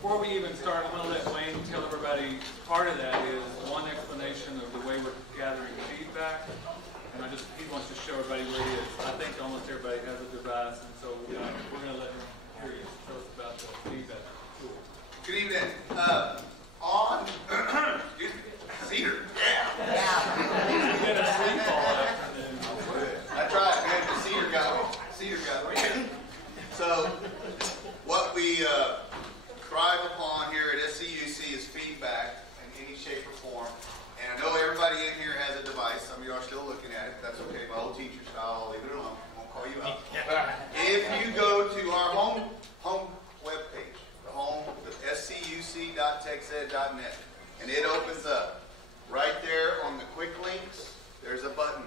before we even start, I'm going to let Wayne tell everybody, part of that is one explanation of the way we're gathering feedback. And he wants to show everybody where he is. I think almost everybody has a device, and so we're going to let him hear you. Tell us about the feedback tool. Good evening. On Cedar. You get a sleep all afternoon. I tried, man. The Cedar got me. So, what we thrive upon here at SCUC is feedback in any shape or form. And I know everybody in here has a device. Some of you are still looking at it. That's okay. My old teacher style. I'll leave it alone. I won't call you out. If you go to our home webpage, the scuc.texed.net, and it opens up right there on the quick links. There's a button,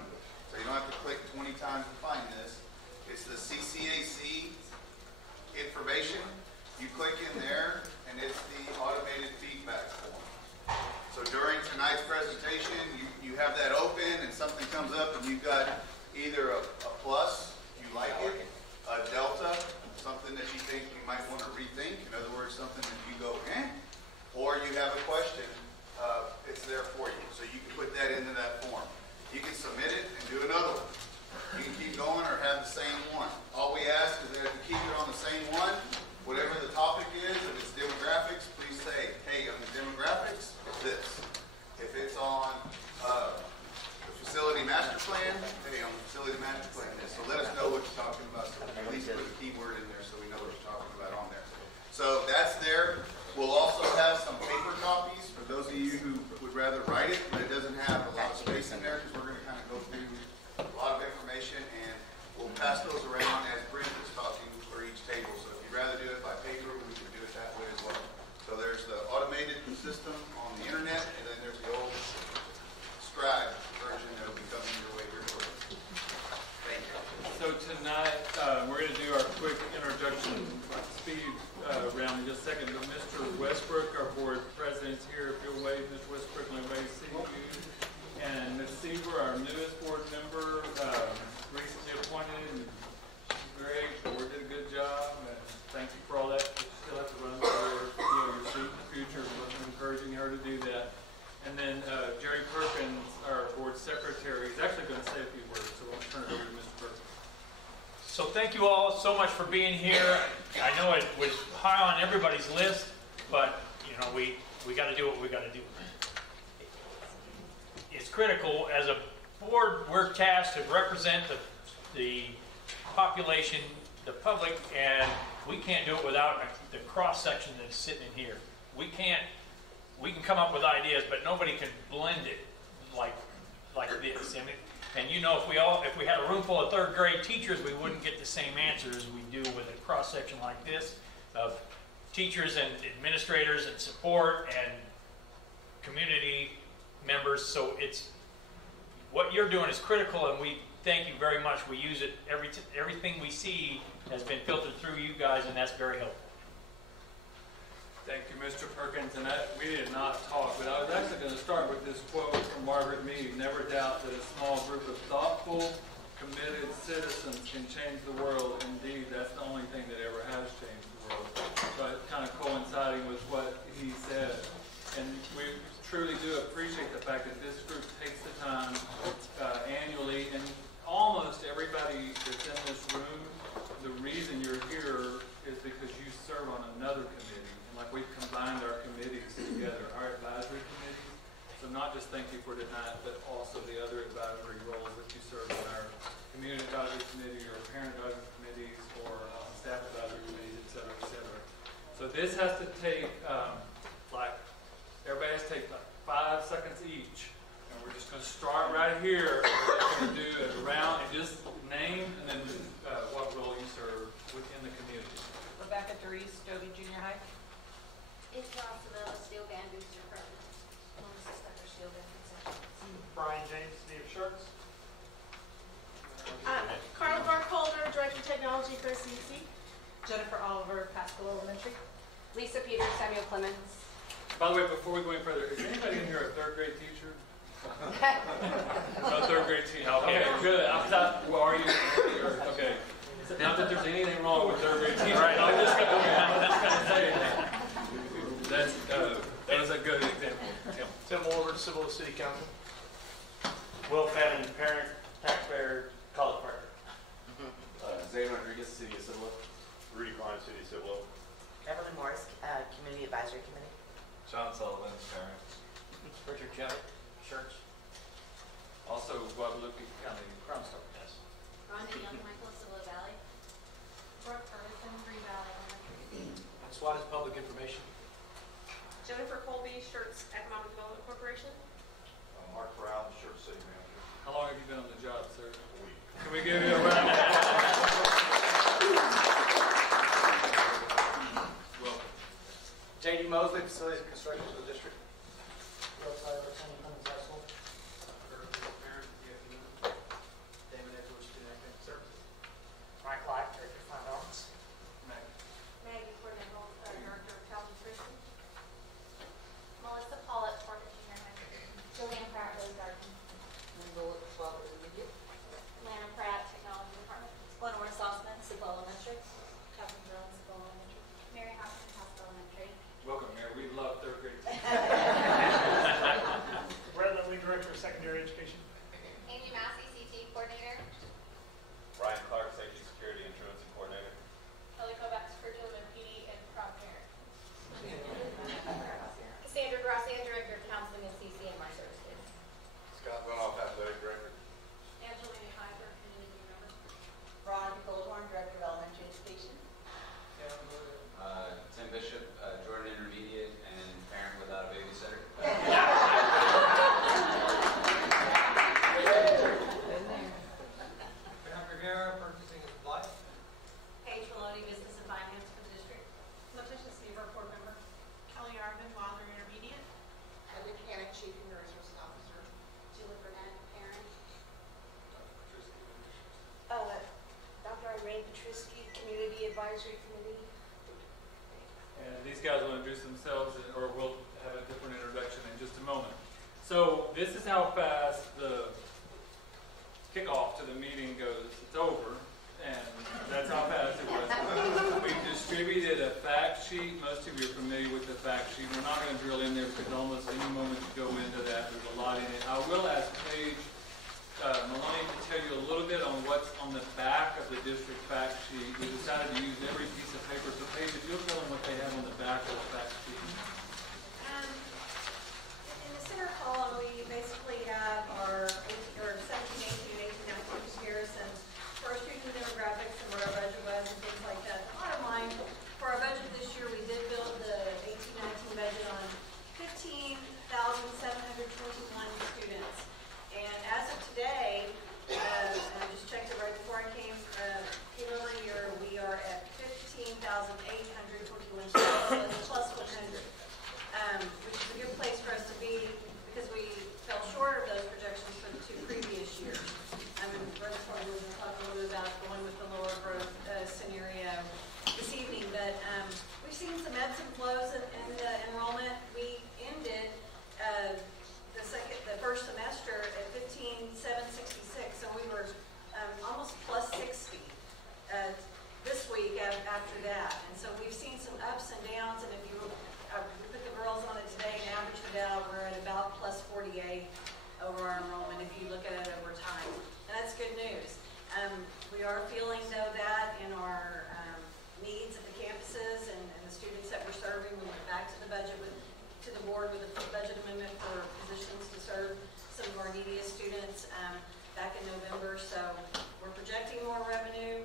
so you don't have to click 20 times to find this. It's the CCAC information. You click in there, and it's the automated feedback form. So during tonight's presentation, you have that open, and something comes up, and you've got either a plus, you like it, a delta, something that you think you might want to rethink. In other words, something that you go, or you have a question. It's there for you, so you can put that into that form. You can submit it and do another one. You can keep going or have the same one. All we ask is that if you keep it on the same one, whatever the topic is, if it's demographics, please say, hey, on the demographics, it's this. If it's on the facility master plan, hey, on the facility master plan, this. So let us know what you're talking about. So at least put a keyword in there so we know what you're talking about on there. So that's there. We'll also have some paper copies for those of you who would rather write it, but it doesn't have a lot of space in there because we're going to kind of go through a lot of information, and we'll pass those around as Brent is talking for each table. So if you'd rather do it by paper, we can do it that way as well. So there's the automated system on the internet, and then there's the old scribe version that will be coming your way here shortly. Thank you. So tonight, we're going to do our quick introduction speed round in just a second. But Mr. Westbrook, our board president, is here. If you'll wave, Mr. Westbrook, let everybody see you. And Ms. Seaver, our newest board member, recently appointed. And she's great. The board did a good job. And thank you for all that. You still have to run for your seat in the future. We're encouraging her to do that. And then Jerry Perkins, our board secretary, is actually going to say a few words. So I'll turn it over to Mr. Perkins. So thank you all so much for being here. I know it was high on everybody's list, but you know we got to do what we got to do. It's critical as a board. We're tasked to represent the population, the public, and we can't do it without the cross section that's sitting in here. We can come up with ideas, but nobody can blend it like this. And you know, if we had a room full of third grade teachers, we wouldn't get the same answers as we do with a cross section like this of teachers and administrators and support and community members. So it's what you're doing is critical, and we thank you very much. We use it everything we see has been filtered through you guys, and that's very helpful. Thank you, Mr. Perkins. And we did not talk, but I was actually going to start with this quote from Margaret Mead: "Never doubt that a small group of thoughtful, committed citizens can change the world. Indeed, that's the only thing that ever has changed the world." So kind of coinciding with what he said. And we truly do appreciate the fact that this group takes the time annually, and almost everybody that's in this room, the reason you're here is because you serve on another committee. Like we've combined our committees together, our advisory committees. So not just thank you for tonight, but also the other advisory roles that you serve in our community advisory committee or parent advisory committees or staff advisory committees, et cetera, et cetera. So this has to take, everybody has to take 5 seconds each. And we're just going to start right here. We're going to do a round and just name and then what role you serve within the community. Rebecca Doris, Dobie Junior High. It's Rosamella Steel Band Booster President. Melissa Stecker, Steel Band Booster. Brian James, Steve Shirts. Carla Barkholder, Director of Technology for SCUC. Jennifer Oliver, Pascal Elementary. Lisa Peters, Samuel Clemens. By the way, before we go any further, is anybody in here a third grade teacher? No third grade teacher. Okay, good. Well, are you? Okay. Not that there's anything wrong with third grade teachers. Right. I'm just going to say that. Civil City Council. Will Fannin, parent, taxpayer, college partner. Zane Rodriguez, City of Civil. Rudy Klein, City of Civil. Evelyn Morris, Community Advisory Committee. John Sullivan, parent. Richard Judd, Church. Also Guadalupe County Crime Stoppers. Yes. Rhonda Young Michael, Civil Valley. Brooke Ferguson, Green Valley Elementary. SWAT is public information. Jennifer Colby, Shirts Economic Development Corporation. Mark Brown, Short City Manager. How long have you been on the job, sir? A week. Can we give you a round of applause? Welcome. J.D. Mosley, Facilities and Construction for the district. Will Tyler, Sunny Clemens High School. Damon Edwards, Student Academic Services. Mike Light, Director of Fine Arts. Maggie Cornell, Director of Child Nutrition. Melissa Pollitt, Porter Junior High. Julian Pratt, Rose Garden. Lana Pratt, Technology Department. Lenore Sossman, Civil Elementary. Catherine Jones, Civil Elementary. Mary Hopkins, Hospital Elementary. Welcome, Mayor. We love third grade. Brett Lindley, Director of Secondary Education. Amy Massey, CT Coordinator. Brian Clark, Safety, Security, and Truancy Coordinator. Kelly Kovacs, Curriculum and PD and Proud Parent. Cassandra Gracia, Director of Counseling and CCMI Services. Scott Lenoff, Athletic Director. Angelina Kaiser, Community Member. Ron Goldhorn, Director of Elementary Education. Tim Bishop, Jordan Intermediate, and parent without a babysitter. Dr. Guerra, purchasing and supply. Paige Maloney, Business and Finance for the district. Letitia Seaver, Board Member. Kelly Arvin, Wilder Intermediate. Heather Buchanan, Chief Human Resources Officer. Julie Burnett, Parent. Dr. Irene Petruski, Community Advisory Committee. And these guys will introduce themselves, or we'll have a different introduction in just a moment. So this is how fast the kickoff to the meeting goes. It's over, and that's how fast it was. We distributed a fact sheet. Most of you are familiar with the fact sheet. We're not going to drill in there because almost any moment you go into that, there's a lot in it. I will ask Paige Maloney to tell you a little bit on what's on the back of the district fact sheet. We decided to use every piece of paper. So Paige, if you'll tell them what they have on the back of the fact sheet. In the center column, we basically have our 17, 18, 19 comparisons for our student demographics and what our budget was and things like that. The bottom line, for our budget this year, we did build the 18-19 budget on 15,721 students. And as of today, and I just checked it right before I came over here, we are at 15,841 students, so it's plus 100, which is a good place for us to be because we fell short of those projections for the two previous years. And Brother Farley was going to talk a little bit about going with the lower growth scenario this evening, but we've seen some ebbs and flows in the enrollment. We ended the first semester at 15,766, so we were almost plus 60 this week after that. And so we've seen some ups and downs, and if you we put the girls on it today and average it out, we're at about plus 48 over our enrollment if you look at it over time. And that's good news. We are feeling, though, that in our needs at the campuses and the students that we're serving. We went back to the budget to the board with a budget amendment for positions to serve some of our neediest students back in November. So we're projecting more revenue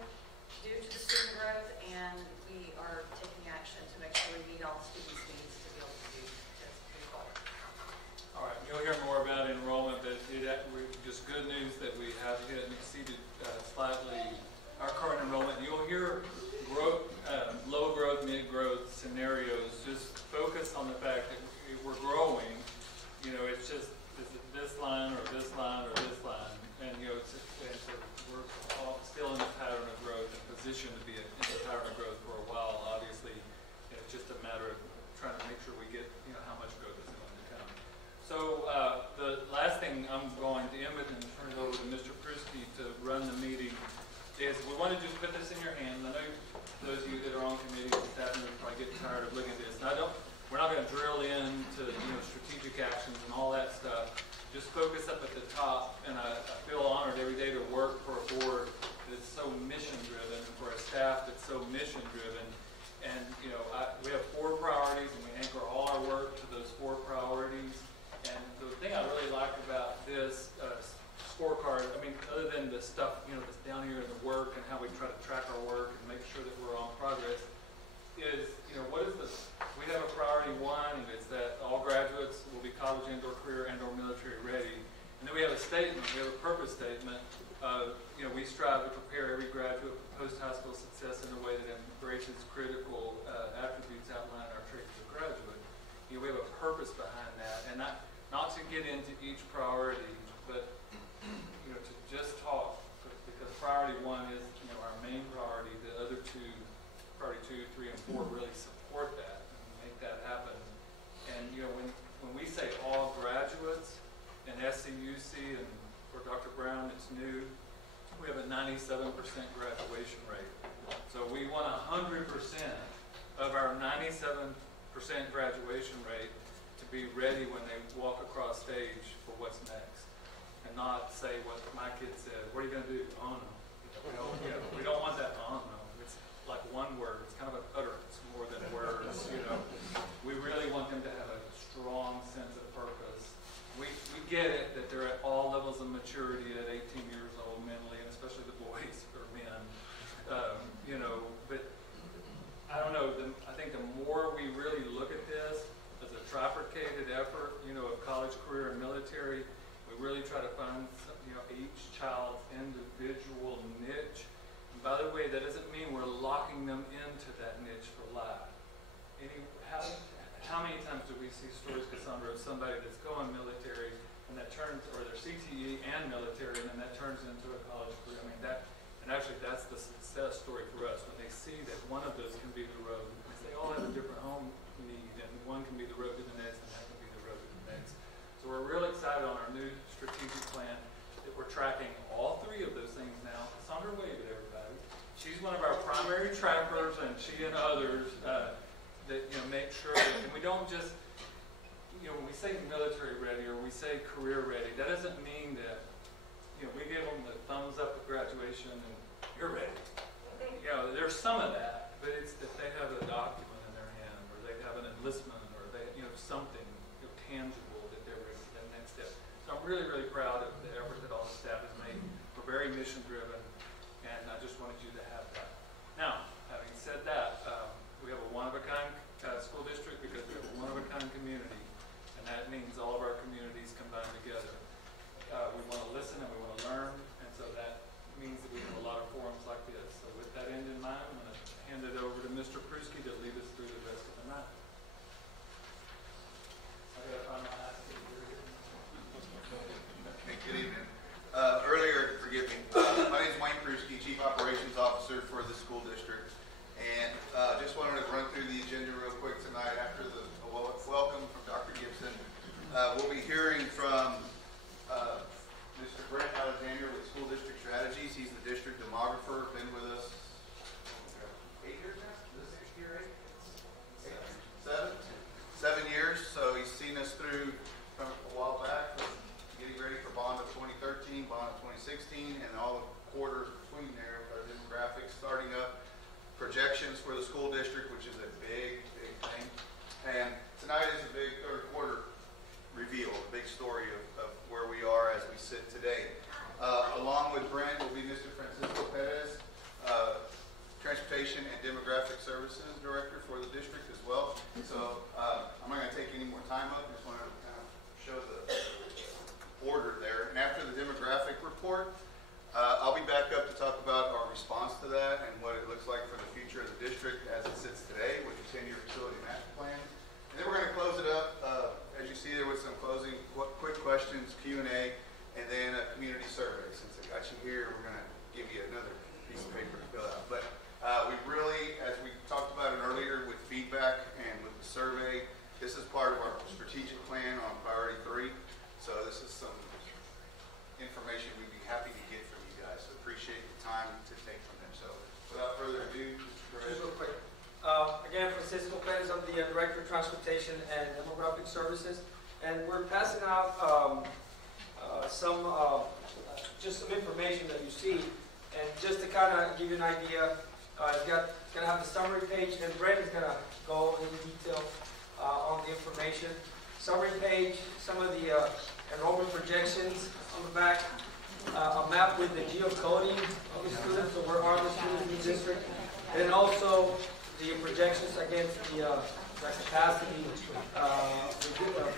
due to the student growth, and we are taking action to make sure we meet all the students' needs to be able to do forward. All right, you'll hear more about enrollment, but just good news that we have hit and exceeded slightly our current enrollment. You'll hear growth, low growth, mid growth scenarios. Just focus on the fact that we're growing. You know, it's just is it this line or this line or this line, and you know, so we're all still in a pattern of growth and positioned to be in a pattern of growth for a while. Obviously, it's just a matter of statement. We have a purpose statement. We strive to prepare every graduate for post-high school success in a way that embraces critical attributes outlined in our trade for the graduate. We have a purpose behind that, and not to get into each priority, but to just talk, because priority 1 is our main priority. The other two, priority 2, 3, and 4, really support that and make that happen. And when we say all graduates in SCUC, and for Dr. Brown, it's new. We have a 97% graduation rate. So we want 100% of our 97% graduation rate to be ready when they walk across stage for what's next, and not say what my kid said. What are you going to do? Oh no. We don't want that. Oh no. It's like one word. It's kind of an utterance more than words. We really want them to have a strong sense of purpose. We get it that they're at all levels of maturity at 18 years old mentally, and especially the boys or men. But I don't know. I think the more we really look at this as a trifurcated effort, of college, career, and military, we really try to find each child's individual niche. And by the way, that doesn't mean we're locking them into that niche for life. How many times do we see stories, Cassandra, of somebody that's going military and that turns, or their CTE and military, and then that turns into a college career? I mean, and actually that's the success story for us, when they see that one of those can be the road, because they all have a different home need, and one can be the road to the next, and that can be the road to the next. So we're real excited on our new strategic plan that we're tracking all 3 of those things now. Cassandra waved at everybody. She's one of our primary trackers, and she and others that make sure that, and we don't just, when we say military ready or we say career ready, that doesn't mean that, we give them the thumbs up at graduation and you're ready. There's some of that, but it's that they have a document in their hand, or they have an enlistment, or they, something tangible that they're ready for that next step. So I'm really, really proud of the effort that all the staff has made. We're very mission driven, and I just wanted you to have that. Now, having said that, we have a one-of-a-kind school district because we have a one-of-a-kind community, and that means all of our communities combined together. We want to listen and we want to learn, and so that means that we have a lot of forums like this. So with that end in mind, I'm going to hand it over to Mr. Pruski to lead us through the rest of the night. I got to find my last kid here. Okay, good evening. Earlier, forgive me, my name is Wayne Pruski, Chief Operations Officer for the school district. And just wanted to run through the agenda real quick tonight after the welcome from Dr. Gibson. We'll be hearing from Mr. Brent Alexander with School District Strategies. He's the district demographer, been with us 8 years now? Is this year 8? 7 years. So he's seen us through from a while back, getting ready for bond of 2013, bond of 2016, and all the quarters between there with our demographics starting up. Projections for the school district, which is a big, big thing. And tonight is a big third quarter reveal, a big story of where we are as we sit today. Along with Brent will be Mr. Francisco Perez, Transportation and Demographic Services Director for the district as well. So I'm not going to take any more time up. I just wanted to kind of show the order there. And after the demographic report, I'll be back up to talk about our response to that and what it looks like for the future of the district as it sits today with the 10-year facility master plan. And then we're going to close it up, as you see there, with some closing quick questions, Q&A, and then a community survey. Since I got you here, we're going to give you another piece of paper to fill out. But we really, as we talked about it earlier with feedback and with the survey, this is part of our strategic plan on priority 3. So this is some information we'd be happy to get from you guys. So appreciate the time to take from them. So without further ado, just real quick. Again, Francisco Perez, I'm the Director of Transportation and Demographic Services, and we're passing out just some information that you see, and just to kind of give you an idea, it's gonna have the summary page, and Brent is gonna go into detail on the information. Summary page, some of the enrollment projections on the back, a map with the geocoding of the students, so where are the students in the district, and then also the projections against the capacity,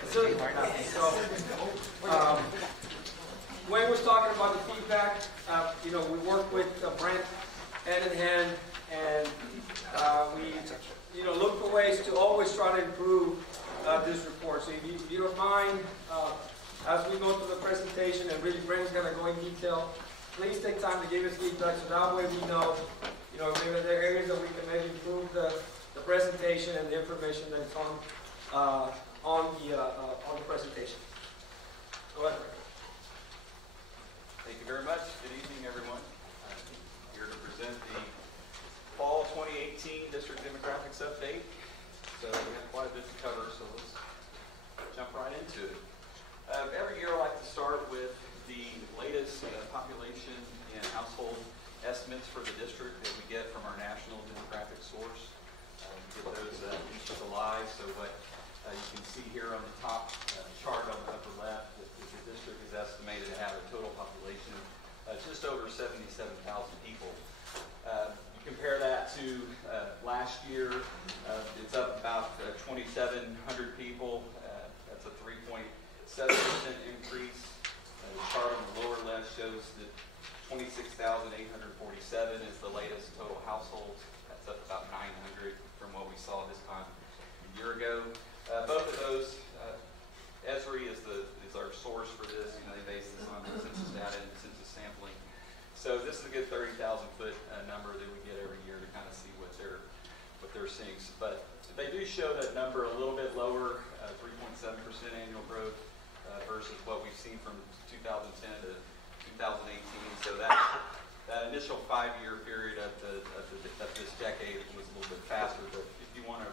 facility capacity. So Wayne was talking about the feedback. You know, we work with Brent hand in hand, and we, you know, look for ways to always try to improve this report. So if you don't mind, as we go through the presentation, and really Brent's going to go in detail, please take time to give us feedback so that way we know, you know, maybe there are areas that we can maybe improve the presentation and the information that's on the presentation. Go ahead, Brent. Thank you very much. Good evening, everyone. Here to present the Fall 2018 District Demographics Update. So we have quite a bit to cover, so let's jump right into it. Every year I like to start with the latest population and household estimates for the district that we get from our national demographic source. We get those each July, so what you can see here on the top chart on the upper left, that the district is estimated to have a total population of just over 77,000 people. You compare that to last year, it's up about 2,700 people. That's a 3.7% increase. The chart on the lower left shows that 26,847 is the latest total households. That's up about 900 from what we saw this time a year ago. Both of those, Esri is our source for this. You know, they base this on census data and census sampling. So this is a good 30,000 foot number that we get every year to kind of see what they're seeing. But they do show that number a little bit lower, 3.7% annual growth versus what we've seen from 2010 to 2018. So that initial 5-year period of this decade was a little bit faster. But if you want to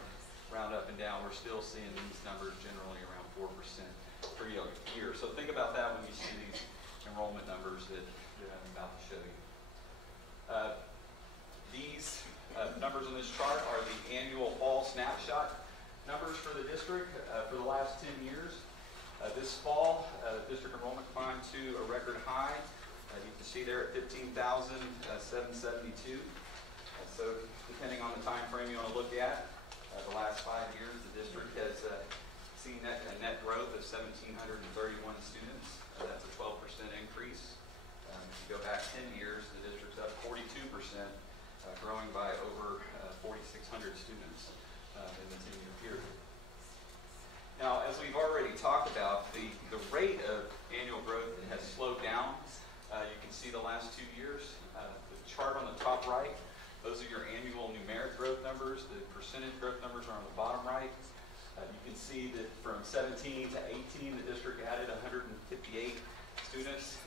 round up and down, we're still seeing these numbers generally around 4% per year. So think about that when you see these enrollment numbers that I'm about to show you. These numbers on this chart are the annual fall snapshot numbers for the district for the last 10 years. This fall, district enrollment climbed to a record high. You can see there at 15,772. So depending on the time frame you want to look at, the last 5 years, the district has seen a net growth of 1,731 students. That's a 12% increase. If you go back 10 years, the district's up 42%, growing by over 4,600 students in the 10-year period. Now, as we've already talked about, the rate of annual growth has slowed down. You can see the last 2 years. The chart on the top right, those are your annual numeric growth numbers. The percentage growth numbers are on the bottom right. You can see that from 17 to 18, the district added 158 students.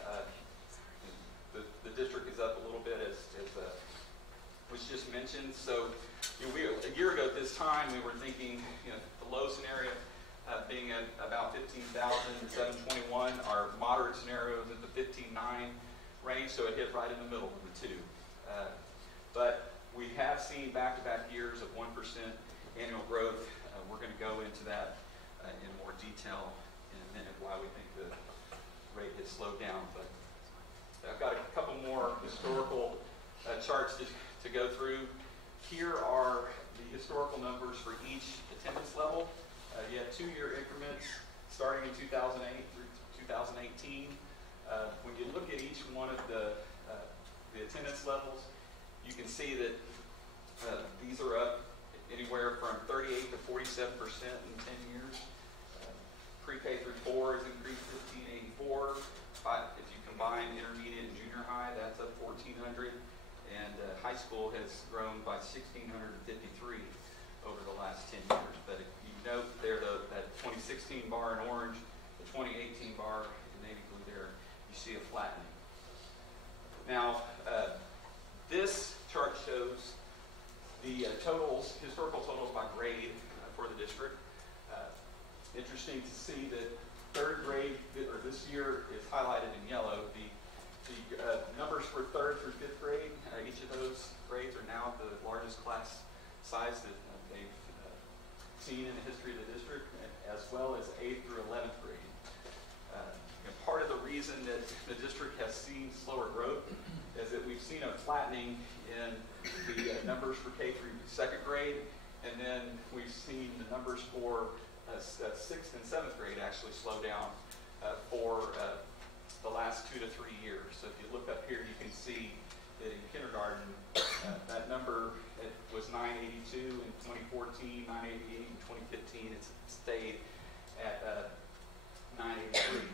The district is up a little bit, as was just mentioned. So, you know, a year ago at this time, we were thinking, you know, the low scenario being at about 15,721. Our moderate scenario is at the 15,900 range, so it hit right in the middle of the two. But we have seen back-to-back years of 1% annual growth. We're going to go into that in more detail in a minute, why we think the rate has slowed down. But I've got a couple more historical charts to go through. Here are the historical numbers for each attendance level. You have 2-year increments starting in 2008 through 2018. When you look at each one of the attendance levels, you can see that these are up anywhere from 38 to 47% in 10 years. Pre-K through 4 has increased 1,584. If you combine intermediate and junior high, that's up 1,400. And high school has grown by 1,653 over the last 10 years. But if you note there that 2016 bar in orange, the 2018 bar in navy blue there, you see a flattening. Now, this chart shows the historical totals by grade for the district. Interesting to see that 3rd grade, or this year, is highlighted in yellow. The numbers for 3rd through 5th grade, each of those grades are now the largest class size that they've seen in the history of the district, as well as 8th through 11th grade. Part of the reason that the district has seen slower growth is that we've seen a flattening in the numbers for K through 2nd grade, and then we've seen the numbers for 6th and 7th grade actually slow down for the last 2 to 3 years. So if you look up here, you can see that in kindergarten, that number was 982 in 2014, 988 in 2015. It's stayed at 983.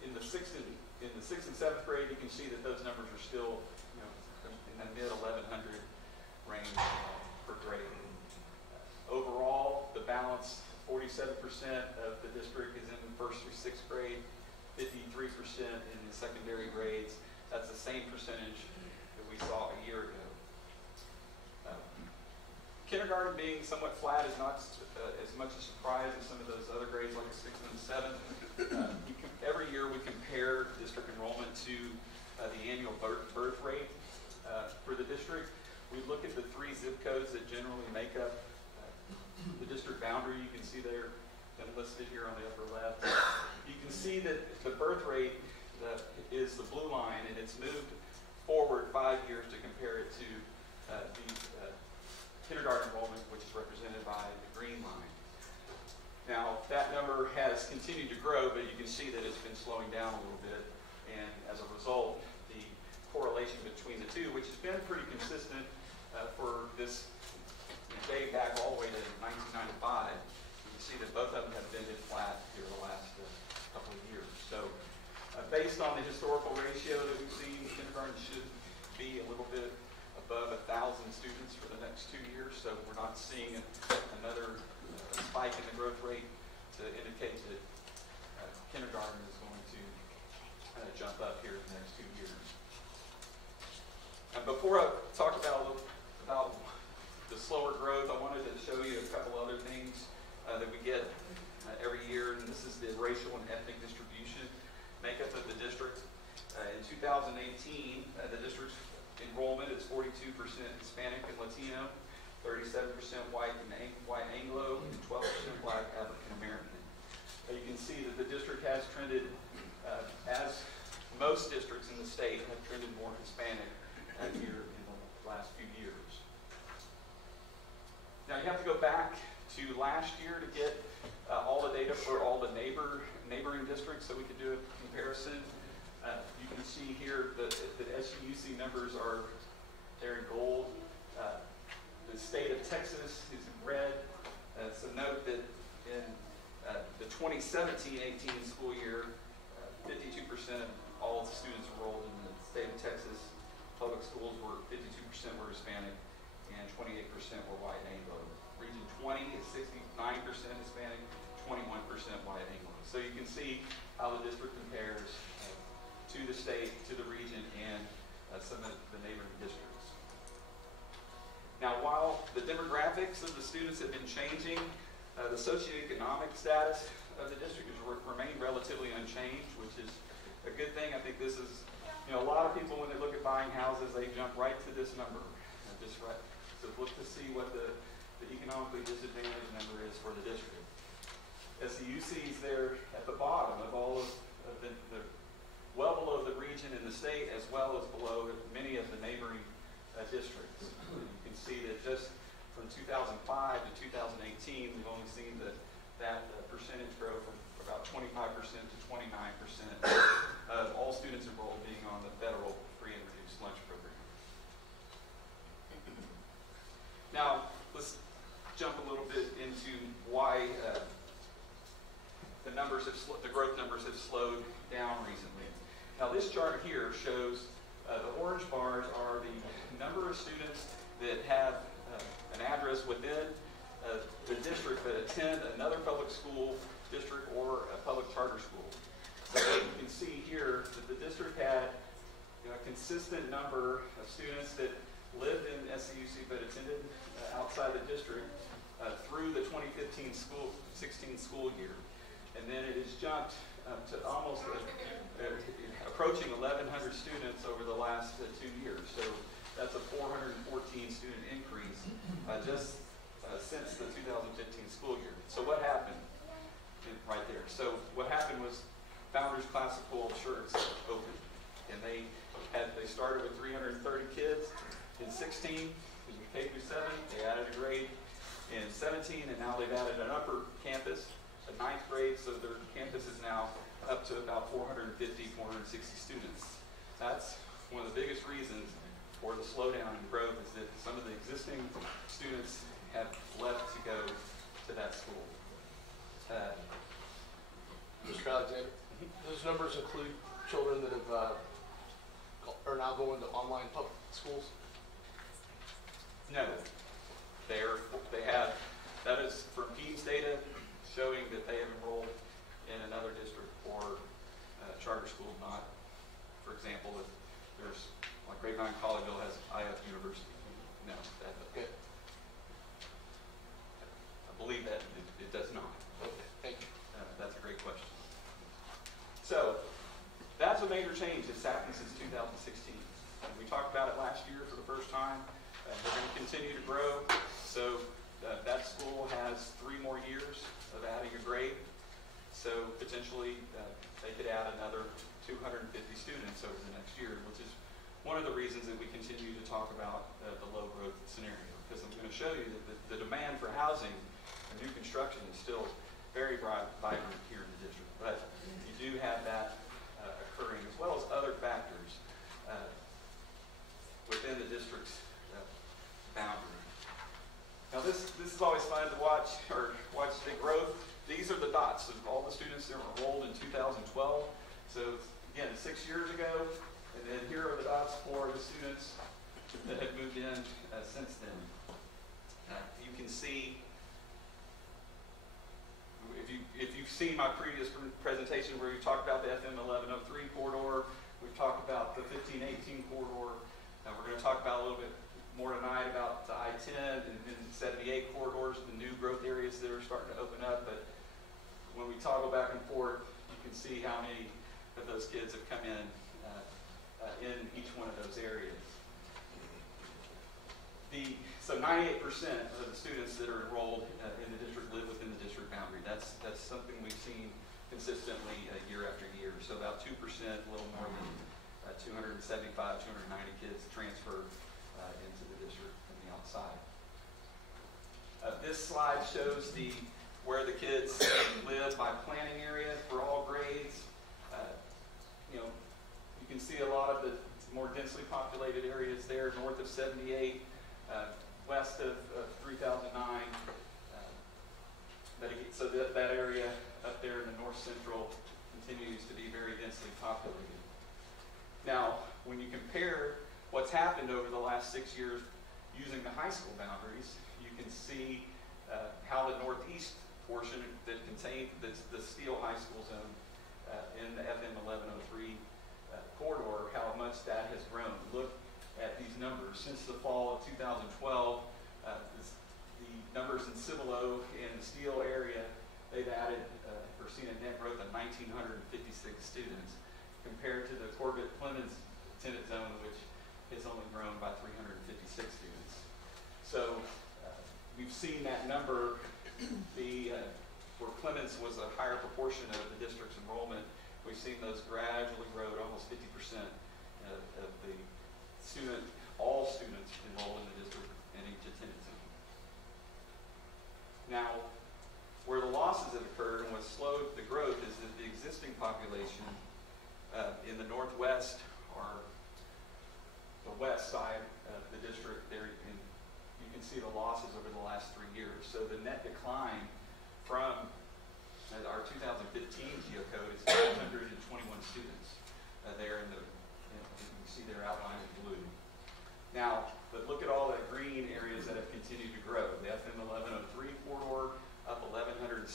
In the sixth and seventh grade, you can see that those numbers are still, in the mid 1100 range per grade. Overall, the balance, 47% of the district is in the 1st through 6th grade, 53% in the secondary grades. That's the same percentage that we saw a year ago. Kindergarten being somewhat flat is not as much a surprise as some of those other grades like a 6th and 7th. Every year we compare district enrollment to the annual birth rate for the district. We look at the 3 zip codes that generally make up the district boundary. You can see they're listed here on the upper left. You can see that the birth rate is the blue line, and it's moved forward 5 years to compare it to the kindergarten enrollment, which is represented by the green line. Now, that number has continued to grow, but you can see that it's been slowing down a little bit, and as a result, the correlation between the two, which has been pretty consistent for this dating back all the way to 1995, you can see that both of them have been flat here the last couple of years. So based on the historical ratio that we've seen, kindergarten should be a little bit above 1,000 students for the next 2 years. So we're not seeing another spike in the growth rate to indicate that kindergarten is going to jump up here in the next 2 years. And before I talk about the slower growth, I wanted to show you a couple other things that we get every year, and this is the racial and ethnic distribution makeup of the district. In 2018, the district's enrollment is 42% Hispanic and Latino, 37% white Anglo, and 12% Black African American. You can see that the district has trended, as most districts in the state have trended more Hispanic here in the last few years. Now you have to go back to last year to get all the data for all the neighboring districts so we could do a comparison. You can see here that the SCUC numbers are there in gold. The state of Texas is in red. So note that in the 2017-18 school year, 52% of all the students enrolled in the state of Texas public schools were 52% were Hispanic and 28% were white Anglo. Region 20 is 69% Hispanic, 21% white Anglo. So you can see how the district compares to the state, to the region, and some of the neighboring districts. Now, while the demographics of the students have been changing, the socioeconomic status of the district has remained relatively unchanged, which is a good thing. I think this is, a lot of people, when they look at buying houses, they jump right to this number. So look to see what the economically disadvantaged number is for the district. SCUC is there at the bottom of all of the well below the region in the state, as well as below many of the neighboring districts. You can see that just from 2005 to 2018, we've only seen that percentage grow from about 25% to 29% of all students enrolled being on the federal free and reduced lunch program. Now, let's jump a little bit into why the growth numbers have slowed down recently. Now, this chart here shows the orange bars are the number of students that have an address within the district that attend another public school district or a public charter school. So you can see here that the district had a consistent number of students that lived in SCUC but attended outside the district through the 2015-16 school year. And then it has jumped to almost approaching 1,100 students over the last 2 years. So that's a 414 student increase just since the 2015 school year. So what happened right there? So what happened was Founders Classical Assurance opened, and they started with 330 kids in 16, K through 7. They added a grade in 17, and now they've added an upper campus, a ninth grade, so their campus is now up to about 450, 460 students. That's one of the biggest reasons for the slowdown in growth is that some of the existing students have left to go to that school. Mr. Alexander, those numbers include children that have are now going to online public schools? No, they have, that is from PEDS data showing that they have enrolled in another district or charter school, not, for example, if there's, like Grapevine Colleyville has IF University. No, that, Okay. I believe that it does not. Okay, thank you. That's a great question. So, that's a major change that's happened since 2016. And we talked about it last year for the first time. They're going to continue to grow. So that school has 3 more years of adding a grade. So potentially they could add another 250 students over the next year, which is one of the reasons that we continue to talk about the low growth scenario. Because I'm going to show you that the demand for housing and new construction is still very vibrant here in the district. But you do have that occurring, as well as other factors within the district's boundary. Now this is always fun to watch the growth. These are the dots of all the students that were enrolled in 2012. So again, 6 years ago, and then here are the dots for the students that have moved in since then. You can see, if you've seen my previous presentation where we talked about the FM 1103 corridor, we've talked about the 1518 corridor. We're going to talk about a little bit more tonight about the I-10 and 78 corridors, the new growth areas that are starting to open up. But when we toggle back and forth, you can see how many of those kids have come in each one of those areas. So 98% of the students that are enrolled in the district live within the district boundary. That's something we've seen consistently year after year. So about 2%, a little more than 275, 290 kids transfer into the district from the outside. This slide shows where the kids live by planning area for all grades. You can see a lot of the more densely populated areas there, north of 78, west of 3009. So that area up there in the north central continues to be very densely populated. Now, when you compare what's happened over the last 6 years using the high school boundaries, you can see how the northeast portion that contained the Steele High School zone in the FM 1103 corridor, how much that has grown. Look at these numbers. Since the fall of 2012, the numbers in Cibolo and the Steele area, they've added or seen a net growth of 1,956 students, compared to the Corbett-Clemens tenant zone, which has only grown by 356 students. So we've seen that number, where Clemens was a higher proportion of the district's enrollment, we've seen those gradually grow to almost 50% of the all students enrolled in the district in each attendance zone. Now, where the losses have occurred and what slowed the growth is that the existing population in the northwest or the west side of the district there, you can see the losses over the last 3 years. So the net decline from our 2015 geocode is 521 students there you can see they're outlined in blue. Now, but look at all the green areas that have continued to grow. The FM 1103 corridor up 1,163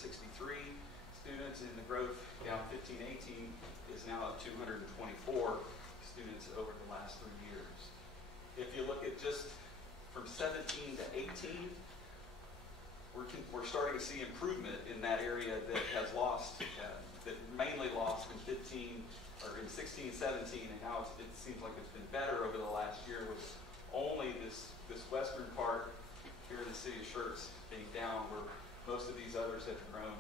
students, and the growth down 1518 is now up 224 students over the last 3 years. If you look at just from 17 to 18, we're starting to see improvement in that area that has lost, that mainly lost in 16, 17, and now it seems like it's been better over the last year, with only this western part here in the city of Schertz being down, where most of these others have grown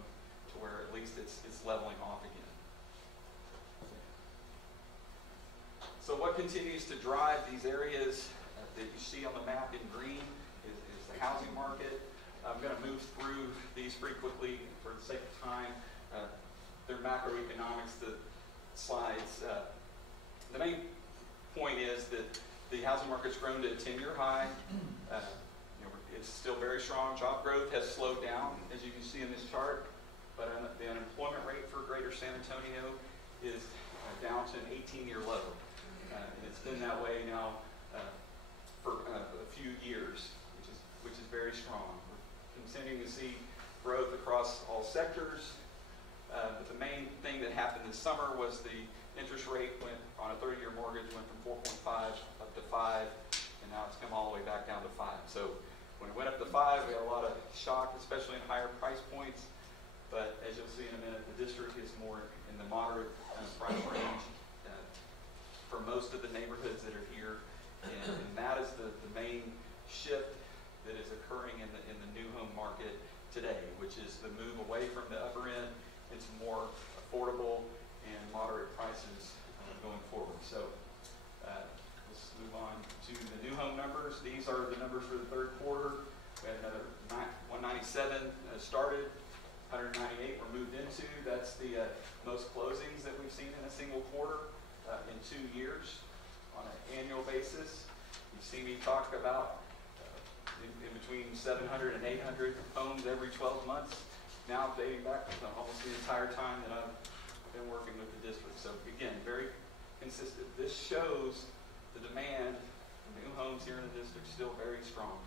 to where at least it's leveling off again. So what continues to drive these areas that you see on the map in green is the housing market. I'm going to move through these pretty quickly for the sake of time. macroeconomics, the slides. The main point is that the housing market's grown to a 10-year high. It's still very strong. Job growth has slowed down, as you can see in this chart, but the unemployment rate for Greater San Antonio is down to an 18-year low. And it's been that way now for a few years, which is very strong. We're continuing to see growth across all sectors, but the main thing that happened this summer was the interest rate went on a 30-year mortgage went from 4.5 up to 5, and now it's come all the way back down to 5. So when it went up to 5, we had a lot of shock, especially in higher price points. But as you'll see in a minute, the district is more in the moderate price range for most of the neighborhoods that are here, and that is the main shift that is occurring in the new home market today, which is the move away from the upper end into more affordable and moderate prices going forward. So let's move on to the new home numbers. These are the numbers for the third quarter. We had another 197 started, 198 were moved into. That's the most closings that we've seen in a single quarter in 2 years on an annual basis. You've seen me talk about in between 700 and 800 homes every 12 months, now dating back to almost the entire time that I've been working with the district. So again, very consistent. This shows the demand for new homes here in the district still very strong.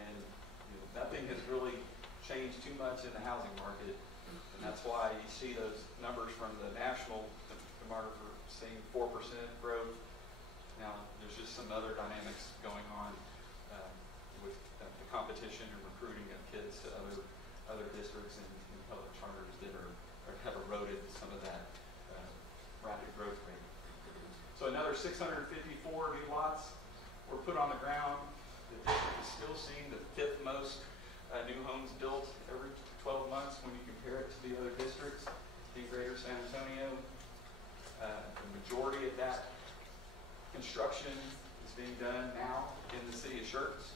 And nothing has really changed too much in the housing market. And that's why you see those numbers from the national demographer saying 4% growth. Now, there's just some other dynamics going on with the competition and recruiting of kids to other districts and public charters that have eroded some of that rapid growth rate. So another 654 new lots were put on the ground. The district is still seeing the 5th most new homes built every 12 months when you compare it to the other districts in Greater San Antonio. The majority of that construction is being done now in the city of Schertz.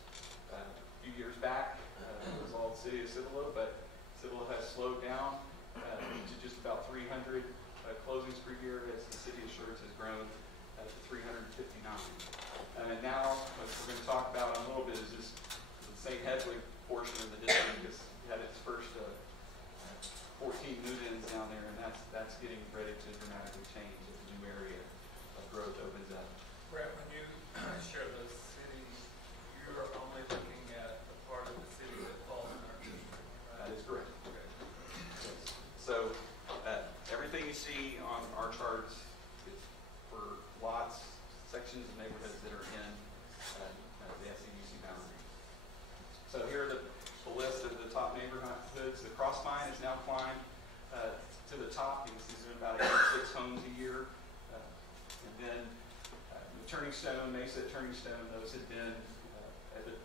A few years back, it was all the city of Cibolo, but Cibolo has slowed down to just about 300 closings per year as the city of Schertz has grown to 359. And now, what we're going to talk about in a little bit is just the St. Hedwig portion of the district has had its first 14 move-ins down there, and that's getting ready to dramatically change as the new area of growth opens up. Brett, when you share the city, you are only looking at the part of the city that falls in our district, right? That is correct. Okay. Yes. So everything you see on our charts is for lots, sections of neighborhoods that are in the SCUC boundary. So here are the list of the top neighborhoods. The Crossmine has now climbed to the top. You can see there's about 86 homes a year. And then the Turning Stone, Mesa Turning Stone, those have been,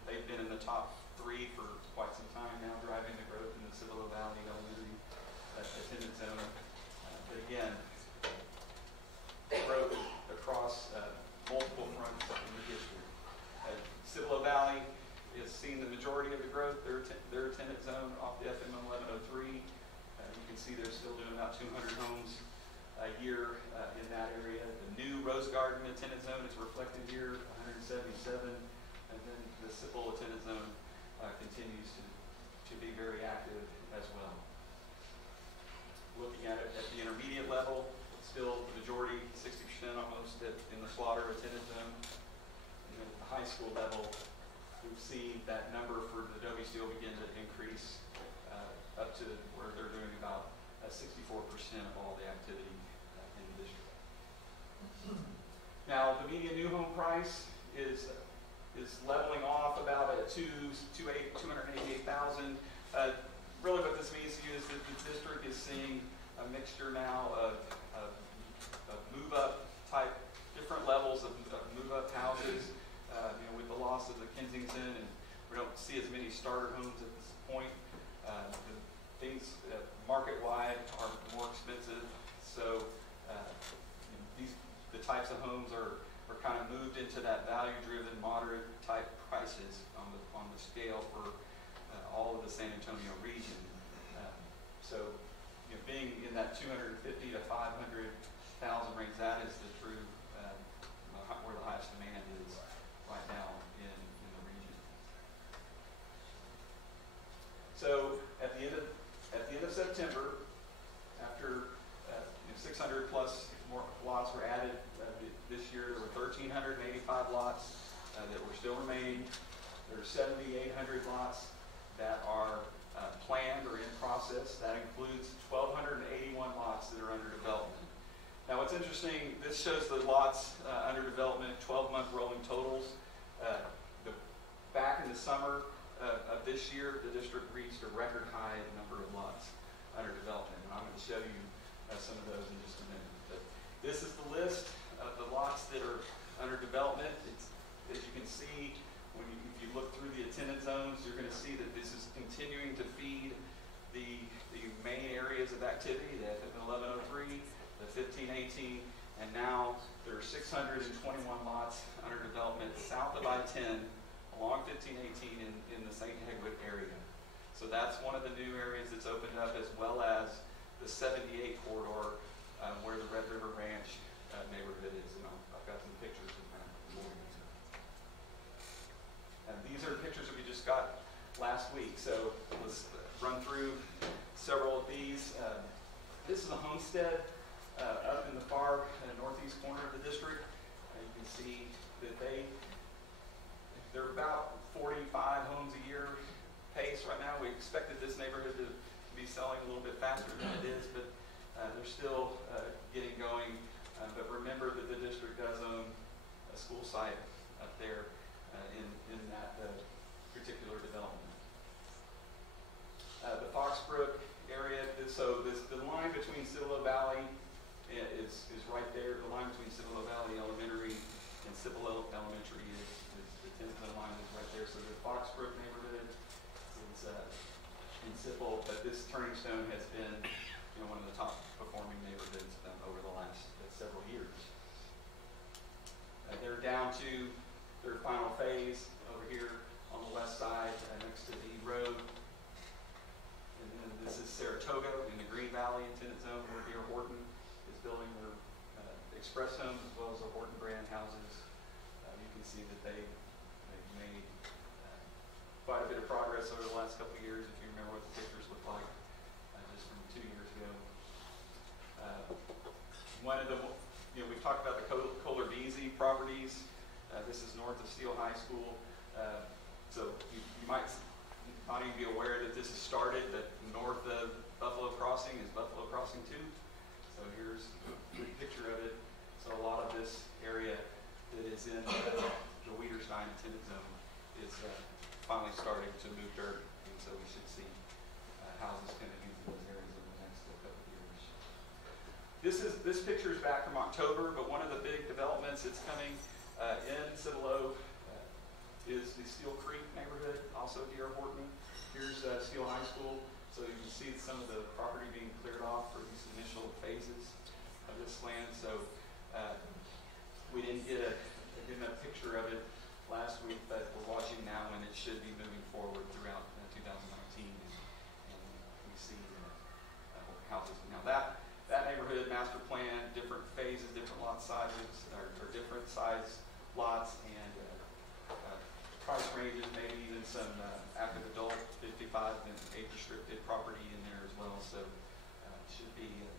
they've been in the top 3 for quite some time now, driving the growth in the Cibolo Valley elementary attendance zone. But again, growth across multiple fronts in the district. Cibolo Valley has seen the majority of the growth. Their attendance zone off the FM 1103. You can see they're still doing about 200 homes a year in that area. The new Rose Garden attendance zone is reflected here, 177. And then the Cibolo attendance zone continues to be very active as well. Looking at it at the intermediate level, still the majority, 60% almost in the Slaughter attendance zone. And then at the high school level, we've seen that number for the Adobe Steel begin to increase up to where they're doing about 64% of all the activity in the district. Now, the median new home price is leveling off about at 288,000. Really, what this means to you is that the district is seeing a mixture now of move-up type, different levels of move-up houses. With the loss of the Kensington, and we don't see as many starter homes at this point. Things market-wide are more expensive, so the types of homes are kind of moved into that value-driven, moderate type prices on the scale for all of the San Antonio region. So, being seeing in that 250 to 500,000 range, that is the true, where the highest demand is right now in the region. So at the end of September, after 600 plus more lots were added this year, there were 1,385 lots that were still remaining. There are 7,800 lots that are planned or in process. That includes 1,281 lots that are under development. Now what's interesting, this shows the lots under development, 12-month rolling totals. Back in the summer of this year, the district reached a record high number of lots under development. And I'm going to show you some of those in just a minute. But this is the list of the lots that are under development. It's, as you can see, if you look through the attendance zones, you're going to see that this is continuing to feed the main areas of activity, the FM1103, the 1518, and now there are 621 lots under development south of I-10 along 1518 in the St. Hegwood area. So that's one of the new areas that's opened up, as well as the 78 corridor where the Red River Ranch neighborhood is. And I've got some pictures of that. And these are pictures that we just got last week. So let's run through several of these. This is a homestead up in the far northeast corner of the district. You can see that they're about 45 homes a year pace right now. We expected this neighborhood to be selling a little bit faster than it is, but they're still getting going. But remember that the district does own a school site up there in that particular development. The Foxbrook area, so the line between Cibolo Valley is right there. The line between Cibolo Valley Elementary and Cibolo Elementary is the 10th line is right there. So the Foxbrook neighborhood is in Cibolo, but this Turning Stone has been one of the top performing neighborhoods over the last several years. They're down to their final phase over here on the west side next to the road. And then this is Saratoga in the Green Valley Attendance Zone, where D.R. Horton is building their express homes as well as the Horton brand houses. You can see that they've made quite a bit of progress over the last couple of years, if you remember what the pictures look like just from 2 years ago. One of the, we've talked about the Kohler-Beasy properties. This is north of Steele High School. So you might not even be aware that this has started, but north of Buffalo Crossing is Buffalo Crossing 2. So here's a picture of it. So a lot of this area that is in the Wiederstein Attendance Zone is finally starting to move dirt, and so we should see houses coming into those areas in the next couple of years. This picture is back from October, but one of the big developments that's coming in Cibolo is the Steel Creek neighborhood, also D.R. Horton. Here's Steele High School, so you can see some of the property being cleared off for these initial phases of this land. So we didn't get a good enough picture of it last week, but we're watching now, and it should be moving forward throughout 2019. And we see houses. Now that neighborhood master plan, different phases, different lot sizes, or different size lots, and price ranges, maybe even some active adult 55 and age restricted property in there as well. So it should be a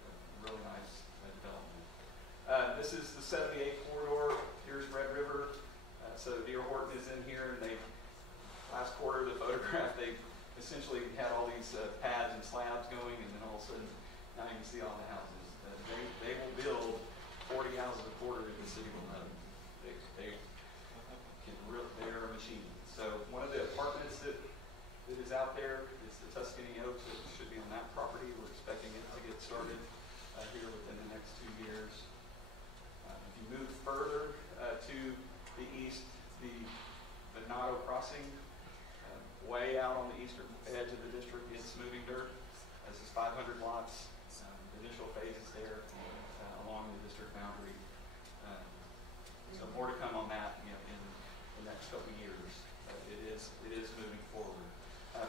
really nice development. This is the 78 corridor. Here's Red River. So D.R. Horton is in here, and last quarter, the photograph, they essentially had all these pads and slabs going, and then all of a sudden, now you can see all the houses. They will build 40 houses a quarter in the city alone. They are a machine. So one of the apartments that is out there is the Tuscany Oaks. It should be on that property. We're expecting it to get started here within the next 2 years. If you move further to the east, the Venado Crossing, way out on the eastern edge of the district, it's moving dirt. This is 500 lots. The initial phases there along the district boundary. So more to come on that in the next couple of years. It is moving forward.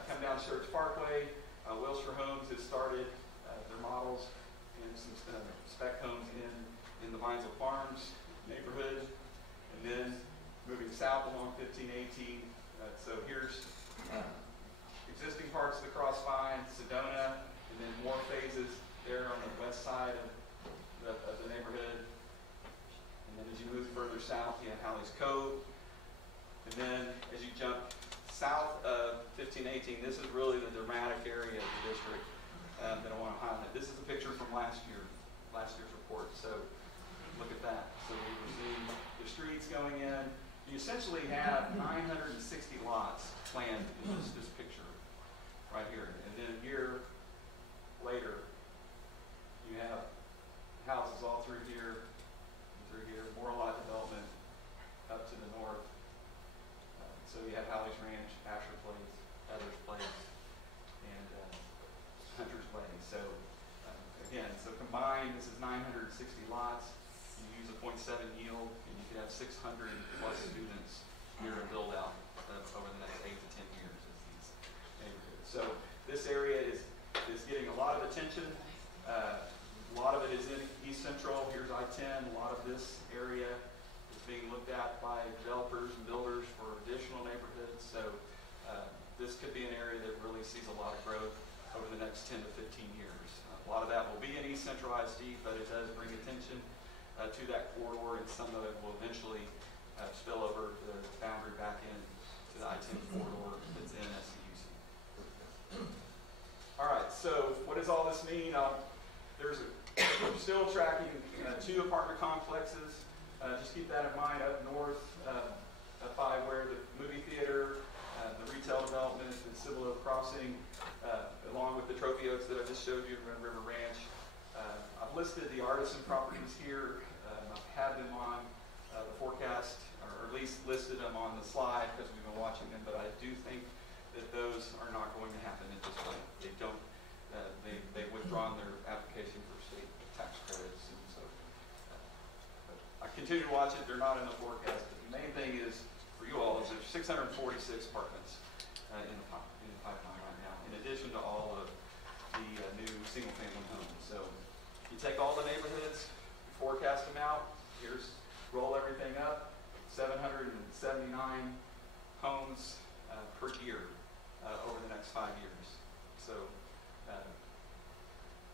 Come down Church Parkway. Wilshire Homes has started their model models and some spec homes in the Vinesville Farms neighborhood. And then moving south along 1518. So here's existing parts of the Crossvine, Sedona, and then more phases there on the west side of the neighborhood. And then as you move further south, you have Halley's Cove. And then as you jump south of 1518, this is really the dramatic area of the district that I want to highlight. This is a picture from last year's report. So look at that. So we were seeing the streets going in. You essentially have 960 lots planned in this picture right here. And then here, later, you have houses all through here, more lot development up to the north. So you have Halley's Ranch, Asher Place, Feathers Place, and Hunter's Way. So again, so combined, this is 960 lots. You use a 0.7 yield, and you could have 600 plus students here to build out over the next 8 to 10 years as these neighborhoods. So this area is getting a lot of attention. A lot of it is in East Central. Here's I-10. A lot of this area is being looked at by developers and builders for additional neighborhoods. So this could be an area that really sees a lot of growth over the next 10 to 15 years. A lot of that will be in East Central ISD, but it does bring attention to that corridor, and some of it will eventually spill over the boundary back in to the I-10 corridor that's in SCUC. All right, so what does all this mean? We're still tracking 2 apartment complexes. Just keep that in mind up north by where the movie theater, the retail development, and Cibolo Crossing, along with the Trophy Oaks that I just showed you in Red River Ranch. I've listed the artisan properties here. I've had them on the forecast, or at least listed them on the slide because we've been watching them, but I do think that those are not going to happen at this point. They don't. They've withdrawn their application for state tax credits, and so I continue to watch it. They're not in the forecast. But the main thing is for you all is there's 646 apartments in the pipeline right now, in addition to all of the new single-family homes. So you take all the neighborhoods, you forecast them out. Roll everything up. 779 homes per year over the next 5 years. So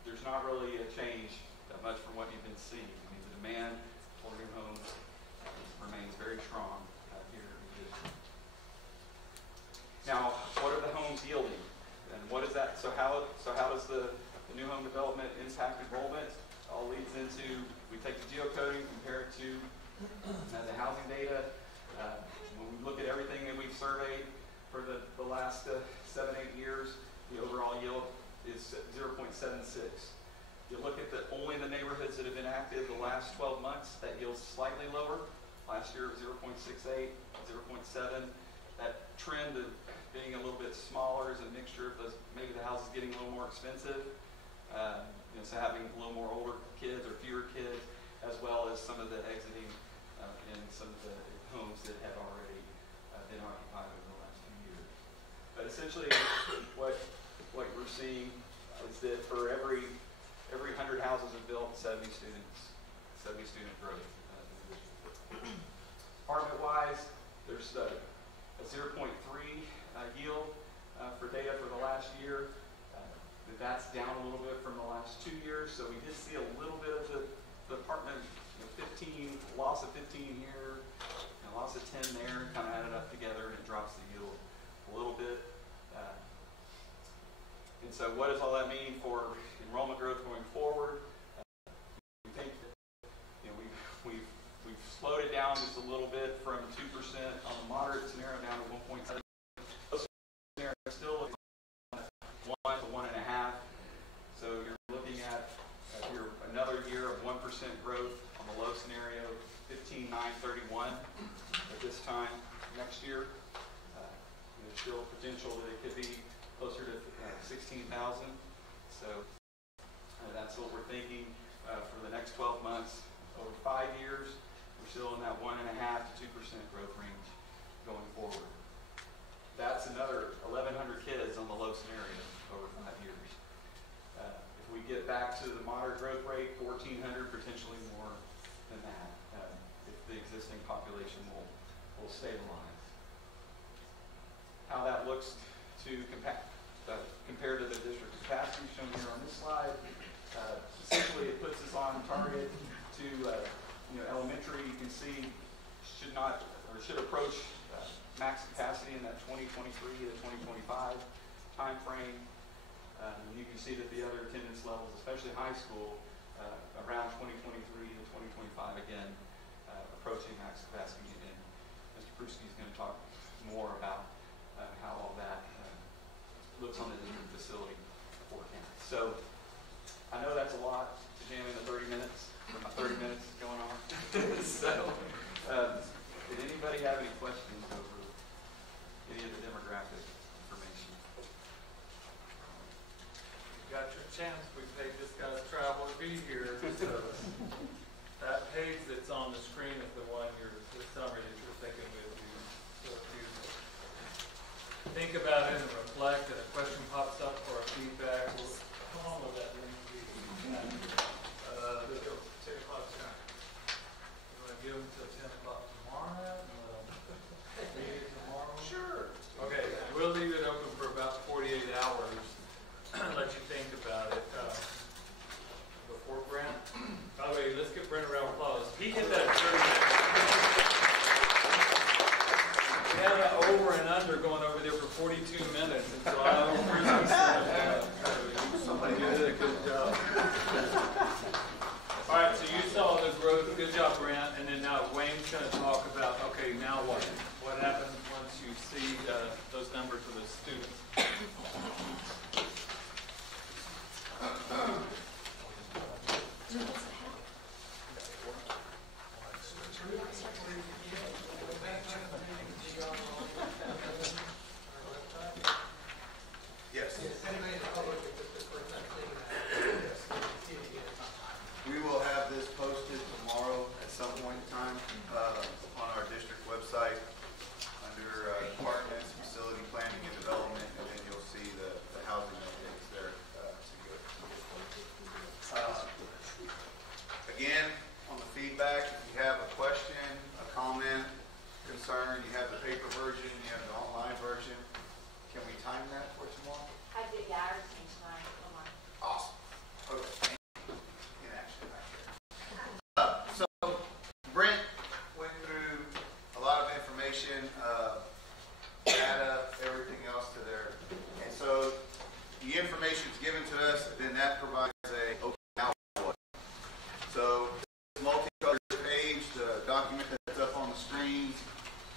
there's not really a change that much from what you've been seeing. I mean, the demand for new homes remains very strong here in the district. Now, what are the homes yielding? And what is that? So how does the new home development impact enrollment? All leads into, we take the geocoding, compare it to the housing data. When we look at everything that we've surveyed for the last 7-8 years, the overall yield is 0.76. You look at only the neighborhoods that have been active the last 12 months, that yield's slightly lower. Last year, 0.68, 0.7. That trend of being a little bit smaller is a mixture of maybe the house is getting a little more expensive, so having a little more older kids or fewer kids, as well as some of the exiting in some of the homes that had already been occupied over the last few years. But essentially, what we're seeing is that for every 100 houses are built, 70 student growth. Apartment-wise, there's a 0.3 yield for data for the last year. That's down a little bit from the last 2 years. So we did see a little bit of the apartment, 15 loss of 15 here, loss of 10 there, kind of added up together, and it drops the yield a little bit. And so what does all that mean for enrollment growth going forward? We think that we've slowed it down just a little bit from 2% on the moderate scenario down to 1.7. Those scenarios still 1 to 1.5. So you're looking at another year of 1% growth on the low scenario, 15,931 at this time next year. There's still potential that it could be closer to 16,000. So that's what we're thinking for the next 12 months. Over 5 years, we're still in that 1.5 to 2% growth range going forward. That's another 1,100 kids on the low scenario over 5 years. If we get get back to the moderate growth rate, 1,400, potentially more than that, if the existing population will stabilize. How that looks to compare to the district capacity shown here on this slide. Essentially, it puts us on target to, elementary, you can see, should approach max capacity in that 2023 to 2025 time frame. You can see that the other attendance levels, especially high school, around 2023 to 2025, again, approaching max capacity. And Mr. Pruski is going to talk more about how all that looks on the different facility forecast. So I know that's a lot to jam into 30 minutes, but my 30 minutes is going on. So did anybody have any questions over any of the demographic information? You got your chance. We paid this guy's travel to be here. So that page that's on the screen is the one the summary that you're taking with you. So if you think about it and reflect and a question pops up for a feedback, come on with that. 10 o'clock tonight. You want to give them till 10 o'clock tomorrow? Maybe tomorrow? Sure. Okay, we'll leave it open for about 48 hours. Let you think about it. Before Brent. By the way, let's give Brent a round of applause. He did that 30 minutes. He had an over and under going over there for 42 minutes, and so I somebody did a good job. All right, so you saw the growth. Good job, Brent. And then now Wayne's going to talk about, okay, now what? What happens once you see those numbers for the students? Yes. We will have this posted tomorrow at some point in time on our district website under departments, facility planning and development, and then you'll see the housing updates there. Again, on the feedback, if you have a question, a comment, concern, you have the paper version, you have the online version. Can we time that for tomorrow? I did, yeah, I already changed mine. Come on. Awesome. Okay. In action back there. So Brent went through a lot of information, data, everything else to there. And so the information is given to us, then that provides a okay, now what? So this multicolored page, the document that's up on the screen,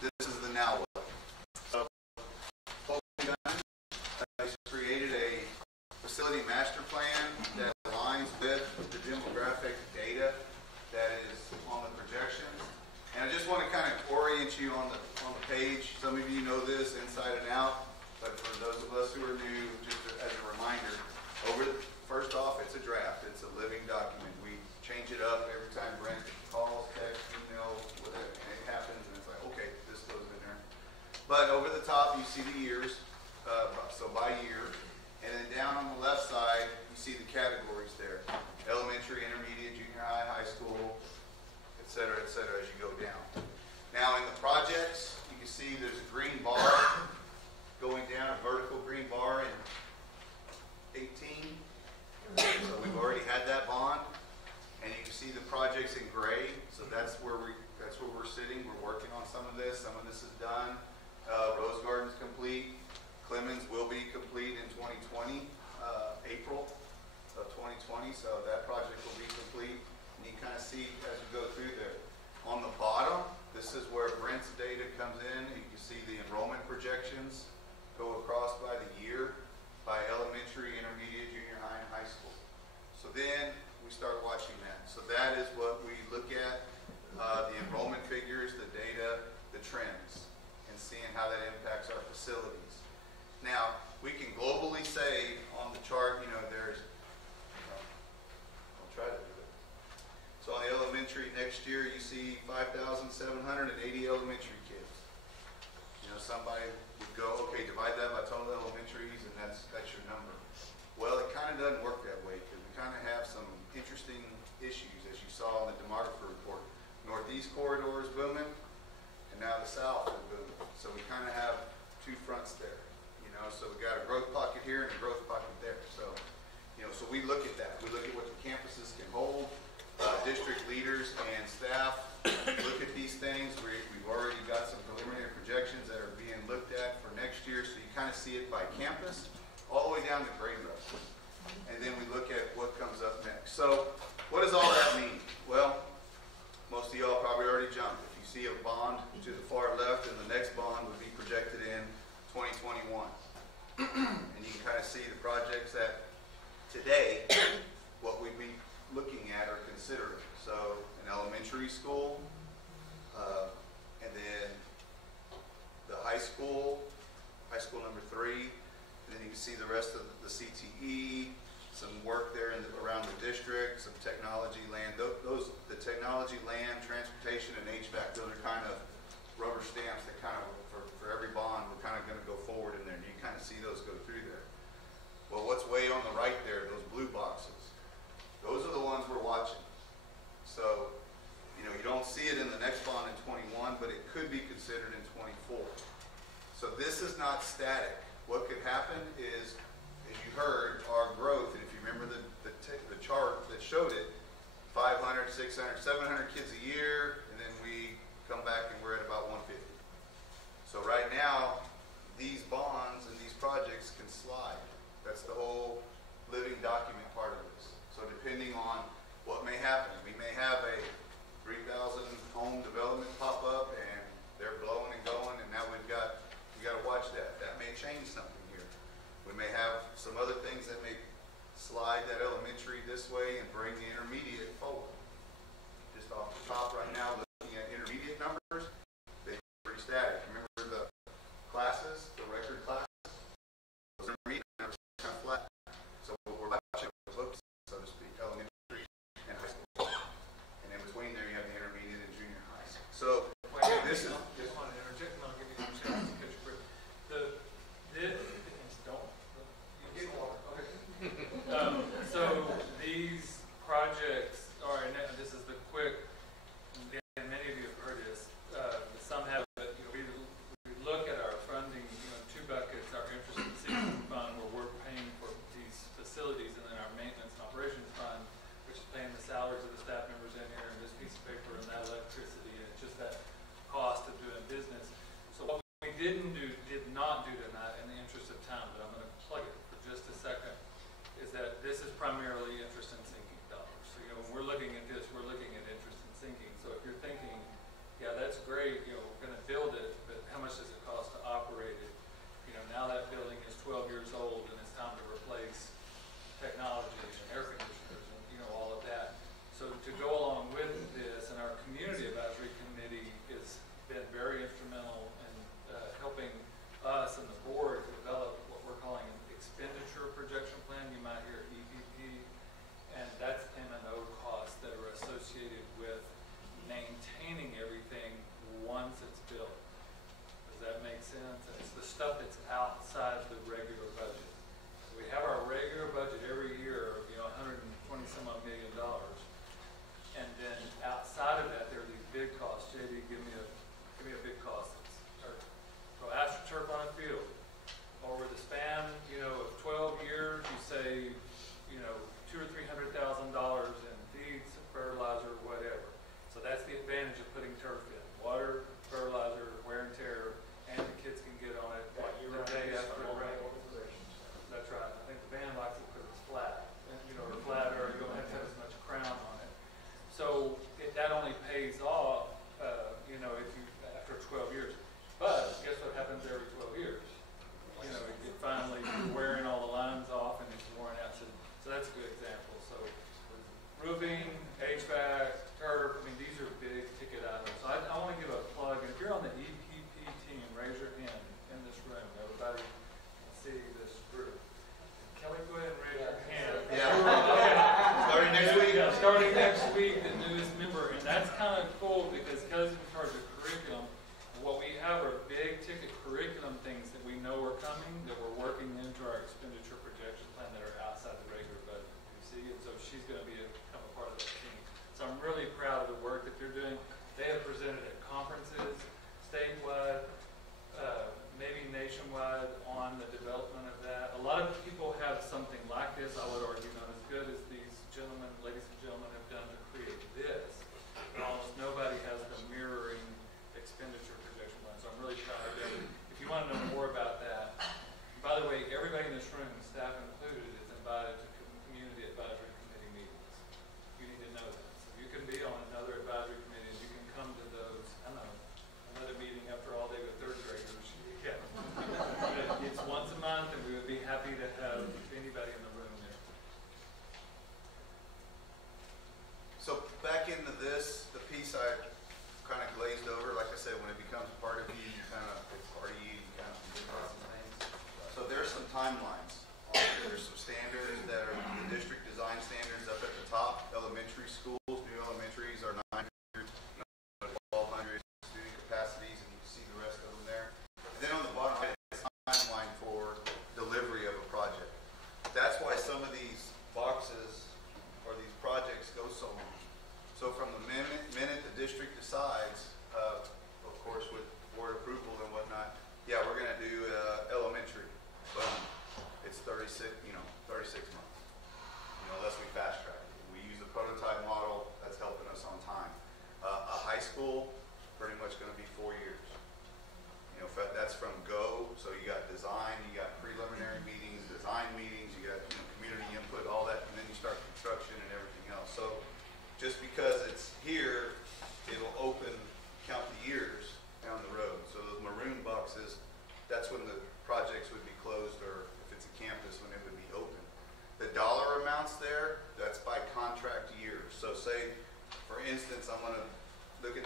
this is the now what. So what we've done is created a facility master plan that aligns with the demographic data that is on the projections. And I just want to kind of orient you on the page. Some of you know this inside and out, but for those of us who are new, just as a reminder, first off, it's a draft. It's a living document. We change it up every time Brent calls, texts, email, whatever, and it happens, and it's like, okay, this goes in there. But over the top, you see the years, so by year. And then down on the left side, you see the categories there. Elementary, intermediate, junior high, high school, et cetera, as you go down. Now in the projects, you can see there's a green bar going down, a vertical green bar in 18. So we've already had that bond. And you can see the projects in gray. So that's where we're sitting. We're working on some of this. Some of this is done. Rose Garden's complete. Clemens will be complete in 2020, April of 2020. So that project will be complete. And you kind of see as we go through there. On the bottom, this is where Brent's data comes in. You can see the enrollment projections go across by the year, by elementary, intermediate, junior high, and high school. So then we start watching that. So that is what we look at, the enrollment figures, the data, the trends, and seeing how that impacts our facilities. Now, we can globally say on the chart, there's, I'll try to do it. So on the elementary next year, you see 5,780 elementary kids. Somebody would go, okay, divide that by total elementaries, and that's your number. Well, it kind of doesn't work that way, because we kind of northeast corridor is booming, and now the south is booming. So we kind of have two fronts there, you know. So we got a growth pocket here and a growth pocket there. So, you know, so we look at that. We look at what the campuses can hold. District leaders and staff look at these things. We've already got some preliminary projections that are being looked at for next year. So you kind of see it by campus, all the way down to grade level. And then we look at what comes up next. So what does all that mean? Well, most of y'all probably already jumped. If you see a bond to the far left, and the next bond would be projected in 2021. And you can kind of see the projects that today, what we'd be looking at or considering. So an elementary school, and then the high school number 3, and then you can see the rest of the CTE, some work there around the district, some technology, land. The technology, land, transportation, and HVAC, those are kind of rubber stamps that kind of, for every bond, we're kind of going to go forward in there, and you kind of see those go through there. Well, what's way on the right there, those blue boxes, those are the ones we're watching. So, you know, you don't see it in the next bond in 21, but it could be considered in 24. So this is not static. What could happen is, as you heard, our growth, and if you remember the chart that showed it, 500, 600, 700 kids a year, and then we come back and we're at about 150. So right now, these bonds and these projects can slide. That's the whole living document part of this. So depending on what may happen, we may have a 3,000 home development pop up and they're blowing and going, and now we got to watch that. That may change something here. We may have some other things that may slide that elementary this way and bring the intermediate forward. Just off the top right now, looking at intermediate numbers, they're pretty static. Remember the classes, the record classes? Those intermediate numbers are kind of flat. So we're watching those, so to speak, elementary and high school. And in between there you have the intermediate and junior high. So this is... Just want to interject, and I'll give you a chance to catch your breath. So these projects are, and this is the quick, and many of you have heard this, some have, but we look at our funding, two buckets, our interest and season fund, where we're paying for these facilities, and then our maintenance and operations fund, which is paying the salaries of the staff members in here, and this piece of paper, and that electricity, and it's just that cost of doing business. So what we did not do tonight, in the interest of time, but I'm going to plug it for just a second, is that this is primarily interest and sinking dollars. So, when we're looking at this, we're looking at interest and sinking. So if you're thinking, yeah, that's great, we're going to build it, but how much does it cost to operate it? Now that building is 12 years old, and it's time to replace technology and air conditioners and, all of that. So to go along with this, and our community advisory committee has been very instrumental in helping us and the board develop what we're calling an expenditure projection plan. You might hear EPP, and that's M&O costs that are associated with maintaining everything once it's built. Does that make sense? And it's the stuff that's outside the regular budget. We have our regular budget every year of 120 some odd $1 million, and then outside of that there are these big costs. JD, give me a big cost. So AstroTurf on a field, over the span of 12 years, you save $200,000 or $300,000 in feeds, fertilizer, whatever. So that's the advantage of putting turf in: water, fertilizer, wear and tear, and the kids can get on it the day after it rains. That's right. I think the band likes it because it's flat, or flatter, you don't have to have as much crown on it. So that only pays off, if you after 12 years. But guess what happens every 12 years? It finally wearing all the lines off and it's worn out. So that's a good example. So roofing, HVAC, turf, these are big ticket items. So I want to give a plug. And if you're on the EPP team, raise your hand in this room. Everybody can see this group. Can we go ahead and raise your hand? Yeah. Starting next week. Yeah, starting next week, the newest member. And that's kind of cool because Kelly's in charge of curriculum. What we have are big ticket curriculum things that we know are coming, that we're working into our expenditure projection plan that are outside the regular budget. You see, and so she's going to become a part of that team. So I'm really proud of the work that they're doing. They have presented at conferences, statewide, maybe nationwide, on the development of that. A lot of people have something like this, I would argue, not as good as these gentlemen, ladies and gentlemen, have done to create this. But almost nobody has the mirroring expenditure projection plan, so I'm really proud of them. If you want to know more about that, by the way, everybody in this room, staff included, is invited to community advisory committee meetings. You need to know that. So you can be on another advisory committee, and you can come to those, I don't know, another meeting after all day with third graders. Yeah. It's once a month, and we would be happy to have anybody in the room there. So back into this, the piece I kind of glazed over, like I said, when it becomes part of you, you kind of, it's part of you, you kind of forget about some things. So there's some timelines. There's some standards that are the district design standards up at the top. Elementary schools, new elementaries are 900, 1,200 student capacities, and you can see the rest of them there. And then on the bottom right, it's a timeline for delivery of a project. That's why some of these boxes or these projects go so long. So from the minute the district decides, of course with board approval and whatnot, yeah, we're going to do elementary. Boom. It's 36 months. Unless we fast track it. We use a prototype model. That's helping us on time. A high school, pretty much going to be 4 years. That's from go. So you got design, you got preliminary meetings, design meetings, you got community input, all that, and then you start construction and everything else. So just because it's here, it'll open, count the years down the road. So those maroon boxes, that's when the projects would be closed, or if it's a campus, when it would be open. The dollar amounts there, that's by contract years. So say, for instance, I'm going to look at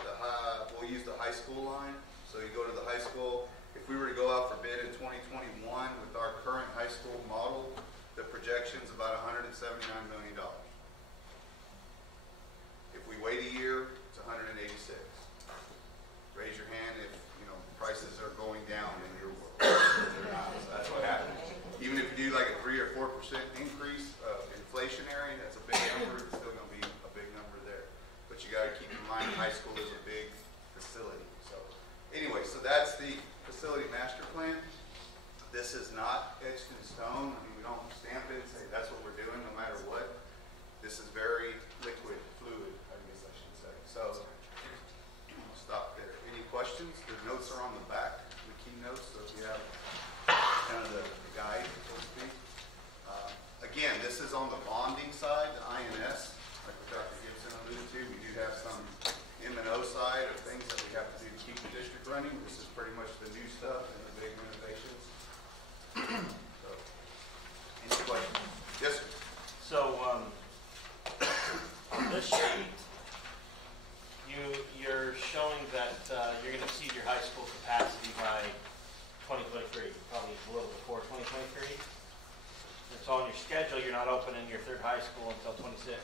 we'll use the high school line. So you go to the high school. If we were to go out for bid in 2021 with our current high school model, the projection's about $179 million. If we wait a year, it's 186. Raise your hand if prices are going down in your world. They're not. So that's what happens. Even if you do like a 3 or 4% increase inflationary, that's a big number. It's still going to be a big number there. But you got to keep in mind, high school is a big facility. So anyway, so that's the facility master plan. This is not etched in stone. I mean, we don't stamp it and say that's what we're doing no matter what. This is very liquid, fluid, I guess I should say. So I'll stop there. Any questions? The notes are on the back, the key notes, so if you have kind of the guide, so to speak. Again, this is on the bonding side, the INS, like what Dr. Gibson alluded to. We do have some M&O side of things that we have to do to keep the district running. This is pretty much the new stuff and the big renovations. So, any questions? Yes, sir. So, on this sheet, you're showing that you're going to exceed your high school capacity by 2023, probably a little before 2023. And so on your schedule, you're not opening your third high school until 26.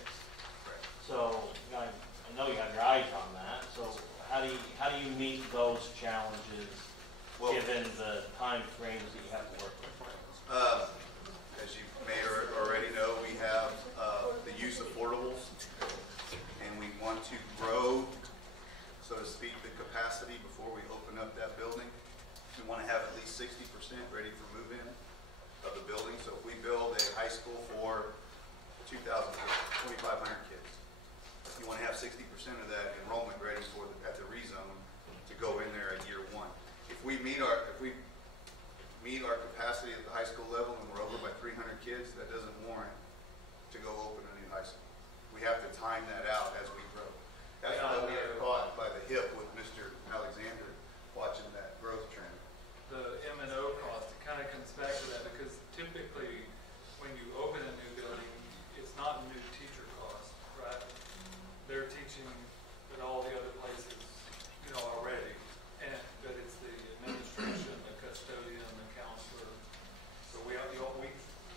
Correct. So I know you have your eyes on that. So how do you meet those challenges given the time frames that you have to work with? As you may already know, we have the use of portables, and we want to grow, so to speak, the capacity before we open up that building. We want to have at least 60% ready for move-in of the building. So if we build a high school for 2,500 kids, you want to have 60% of that enrollment ready at the rezone to go in there at year one. If we meet our capacity at the high school level and we're over by 300 kids, that doesn't warrant to go open a new high school. We have to time that out as we grow. That's why we are caught by the hip with Mr. Alexander watching that growth trend. The M&O cost, it kind of comes back to that, because typically when you open a new building, it's not new teacher cost, right? They're teaching at all the other places, already, but it's the administration, the custodian, the counselor. So we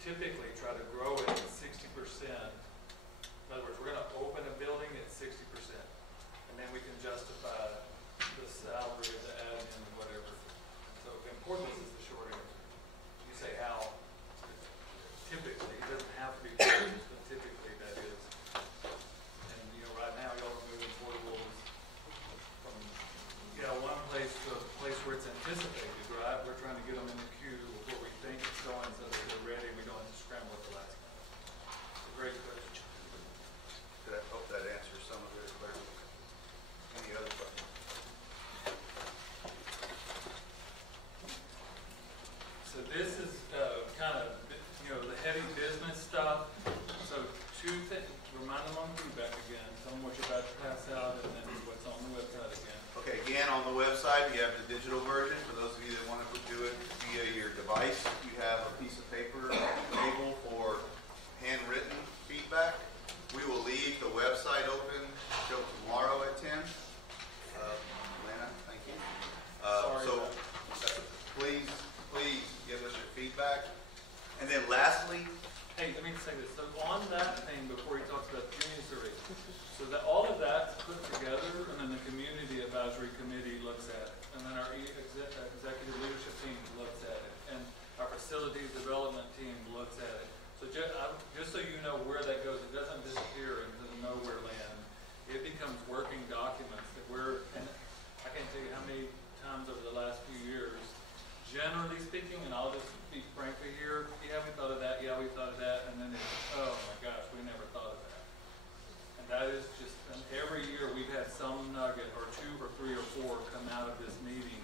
typically try to grow it at 60%. In other words, we're going to open a building at 60%, and then we can justify the salary of the admin and whatever. So importance is the short answer. You say how, typically, it doesn't have to be business, but typically that is. And right now y'all are moving portables on feedback again. Tell them what you're about to pass out and then what's on the website again. Okay, again, on the website, you have the digital version. For those of you that want to do it via your device, you have a piece of paper table for handwritten feedback. We will leave the website open till tomorrow at 10. Lana, thank you. So please give us your feedback. And then lastly, hey, let me say this. So on that thing, before he talks about the community survey, so that all of that's put together, and then the community advisory committee looks at it, and then our executive leadership team looks at it, and our facilities development team looks at it. So just so you know where that goes, it doesn't disappear into the nowhere land. It becomes working documents that and I can't tell you how many times over the last few years, generally speaking, and I'll just speak frankly here, yeah, we thought of that, yeah, we thought of that, and then it's, oh my gosh, we never thought of that. And that is just, and every year we've had some nugget or 2 or 3 or 4 come out of this meeting.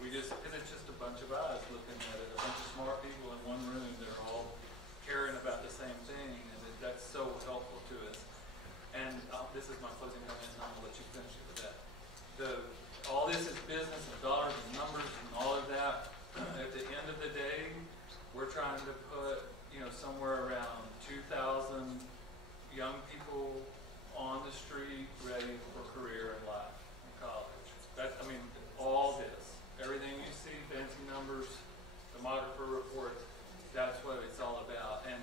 Because it's just a bunch of eyes looking at it, a bunch of smart people in one room, they're all caring about the same thing, and that's so helpful to us. And this is my closing comment, and I'll let you finish it with that. All this is business and dollars and numbers and all of that. At the end of the day, we're trying to put, somewhere around 2,000 young people on the street ready for career and life in college. All this, everything you see, fancy numbers, demographer reports, that's what it's all about. And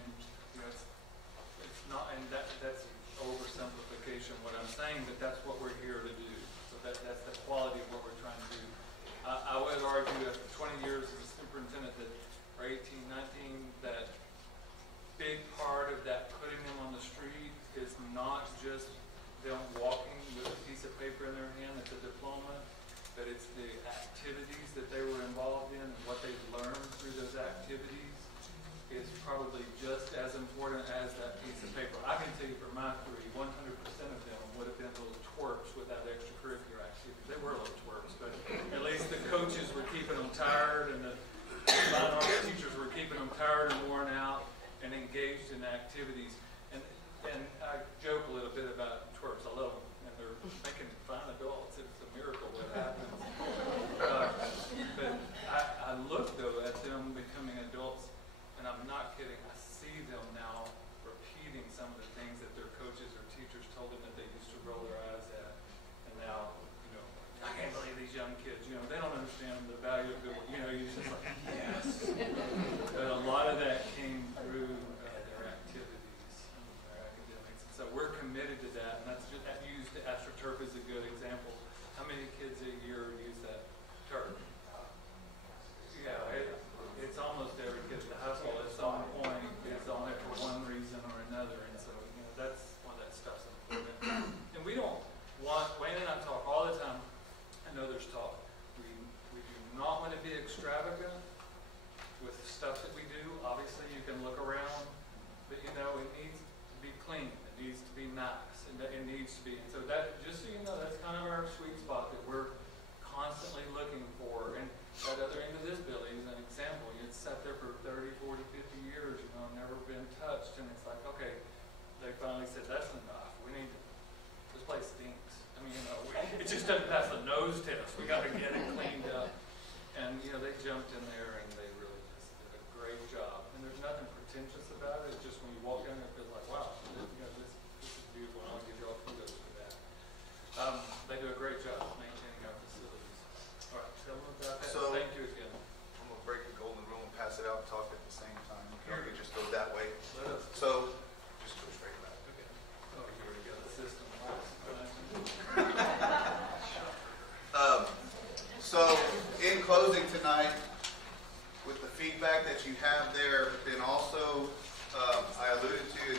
it's not, and that's oversimplification what I'm saying, but that's what we're here to do. So that's the quality of what we're trying to do. I would argue after 20 years as a superintendent that, or 18, 19, that big part of that putting them on the street is not just them walking with a piece of paper in their hand that's a diploma, but it's the activities that they were involved in and what they've learned through those activities is probably just as important as that piece of paper. I can tell you for my 3, 100% of them would have been little twerps without extracurricular activities. They were little twerps, but at least the coaches were keeping them tired and the fine arts teachers were keeping them tired and worn out and engaged in activities. And I joke a little bit about twerps. I love them. And they can find adults. It's a miracle what happens. But I look, though, at them becoming adults, and I'm not kidding. I see them now repeating some of the things that their coaches or teachers told them that they used to roll their eyes at. And now, I can't believe these young kids, they don't understand the value of good work. You're just like, yes. But a lot of that came through their activities and their academics. So we're committed to that, and that's just that used AstroTurf is a good example. How many kids a year use that turf? Yeah, it's almost every kid at the high school at some point is on it for one reason or another, and so that's why that stuff's important. And we don't want, Wayne and I talk all the time. I know there's talk. We do not want to be extravagant with the stuff that we do. Obviously, you can look around, but it needs to be clean. It needs to be nice, and it needs to be. And so that, just so you know, that's kind of our sweet spot that we're constantly looking for. And that other end of this building is an example. It's sat there for 30, 40, 50 years, never been touched, and it's like, okay, they finally said that's enough. This place stinks. It just doesn't pass the nose test. We got to get it cleaned up. And they jumped in there and they really just did a great job. And there's nothing pretentious about it. It's just when you walk in there, it feels like, wow, this is beautiful. And I'll give you all kudos for that. They do a great job maintaining our facilities. All right, tell them about that. So, thank you again. I'm going to break the golden rule and pass it out and talk at the same time. Or we just go that way. Let us. So, just go straight back. Okay. Oh, you already got the system. So, in closing tonight, with the feedback that you have there, and also I alluded to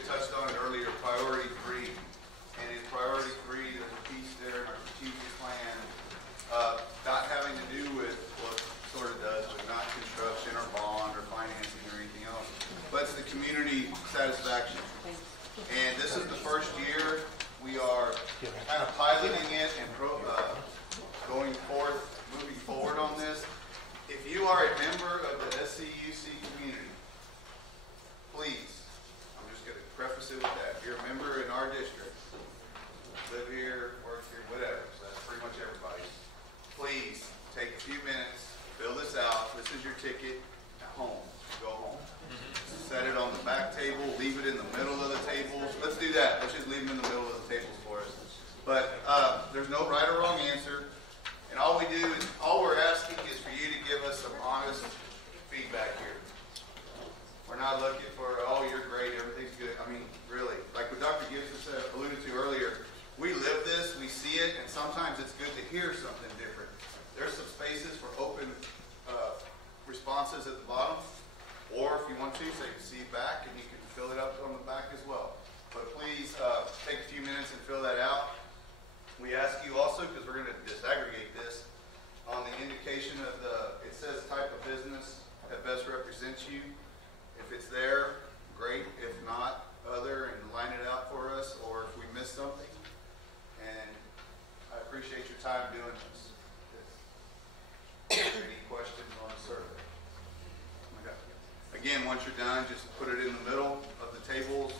that. If you're a member in our district, live here, work here, whatever, so that's pretty much everybody. Please take a few minutes, fill this out. This is your ticket at home. Go home. Set it on the back table, leave it in the middle of the tables. Let's do that. Let's just leave them in the middle of the tables for us. But there's no right or wrong answer. And all we're asking is for you to give us some honest feedback here. We're not looking for, oh, you're great, everything's good. I mean, really, like what Dr. Gibson said, alluded to earlier, we live this, we see it, and sometimes it's good to hear something different. There's some spaces for open responses at the bottom, or if you want to, so you can see back and you can fill it up on the back as well. But please take a few minutes and fill that out. We ask you also, because we're going to disaggregate this, on the indication of it says type of business that best represents you. If it's there, great. If not, other, and line it out for us, or if we missed something. And I appreciate your time doing this. Any questions on the survey? Okay. Again, once you're done, just put it in the middle of the tables.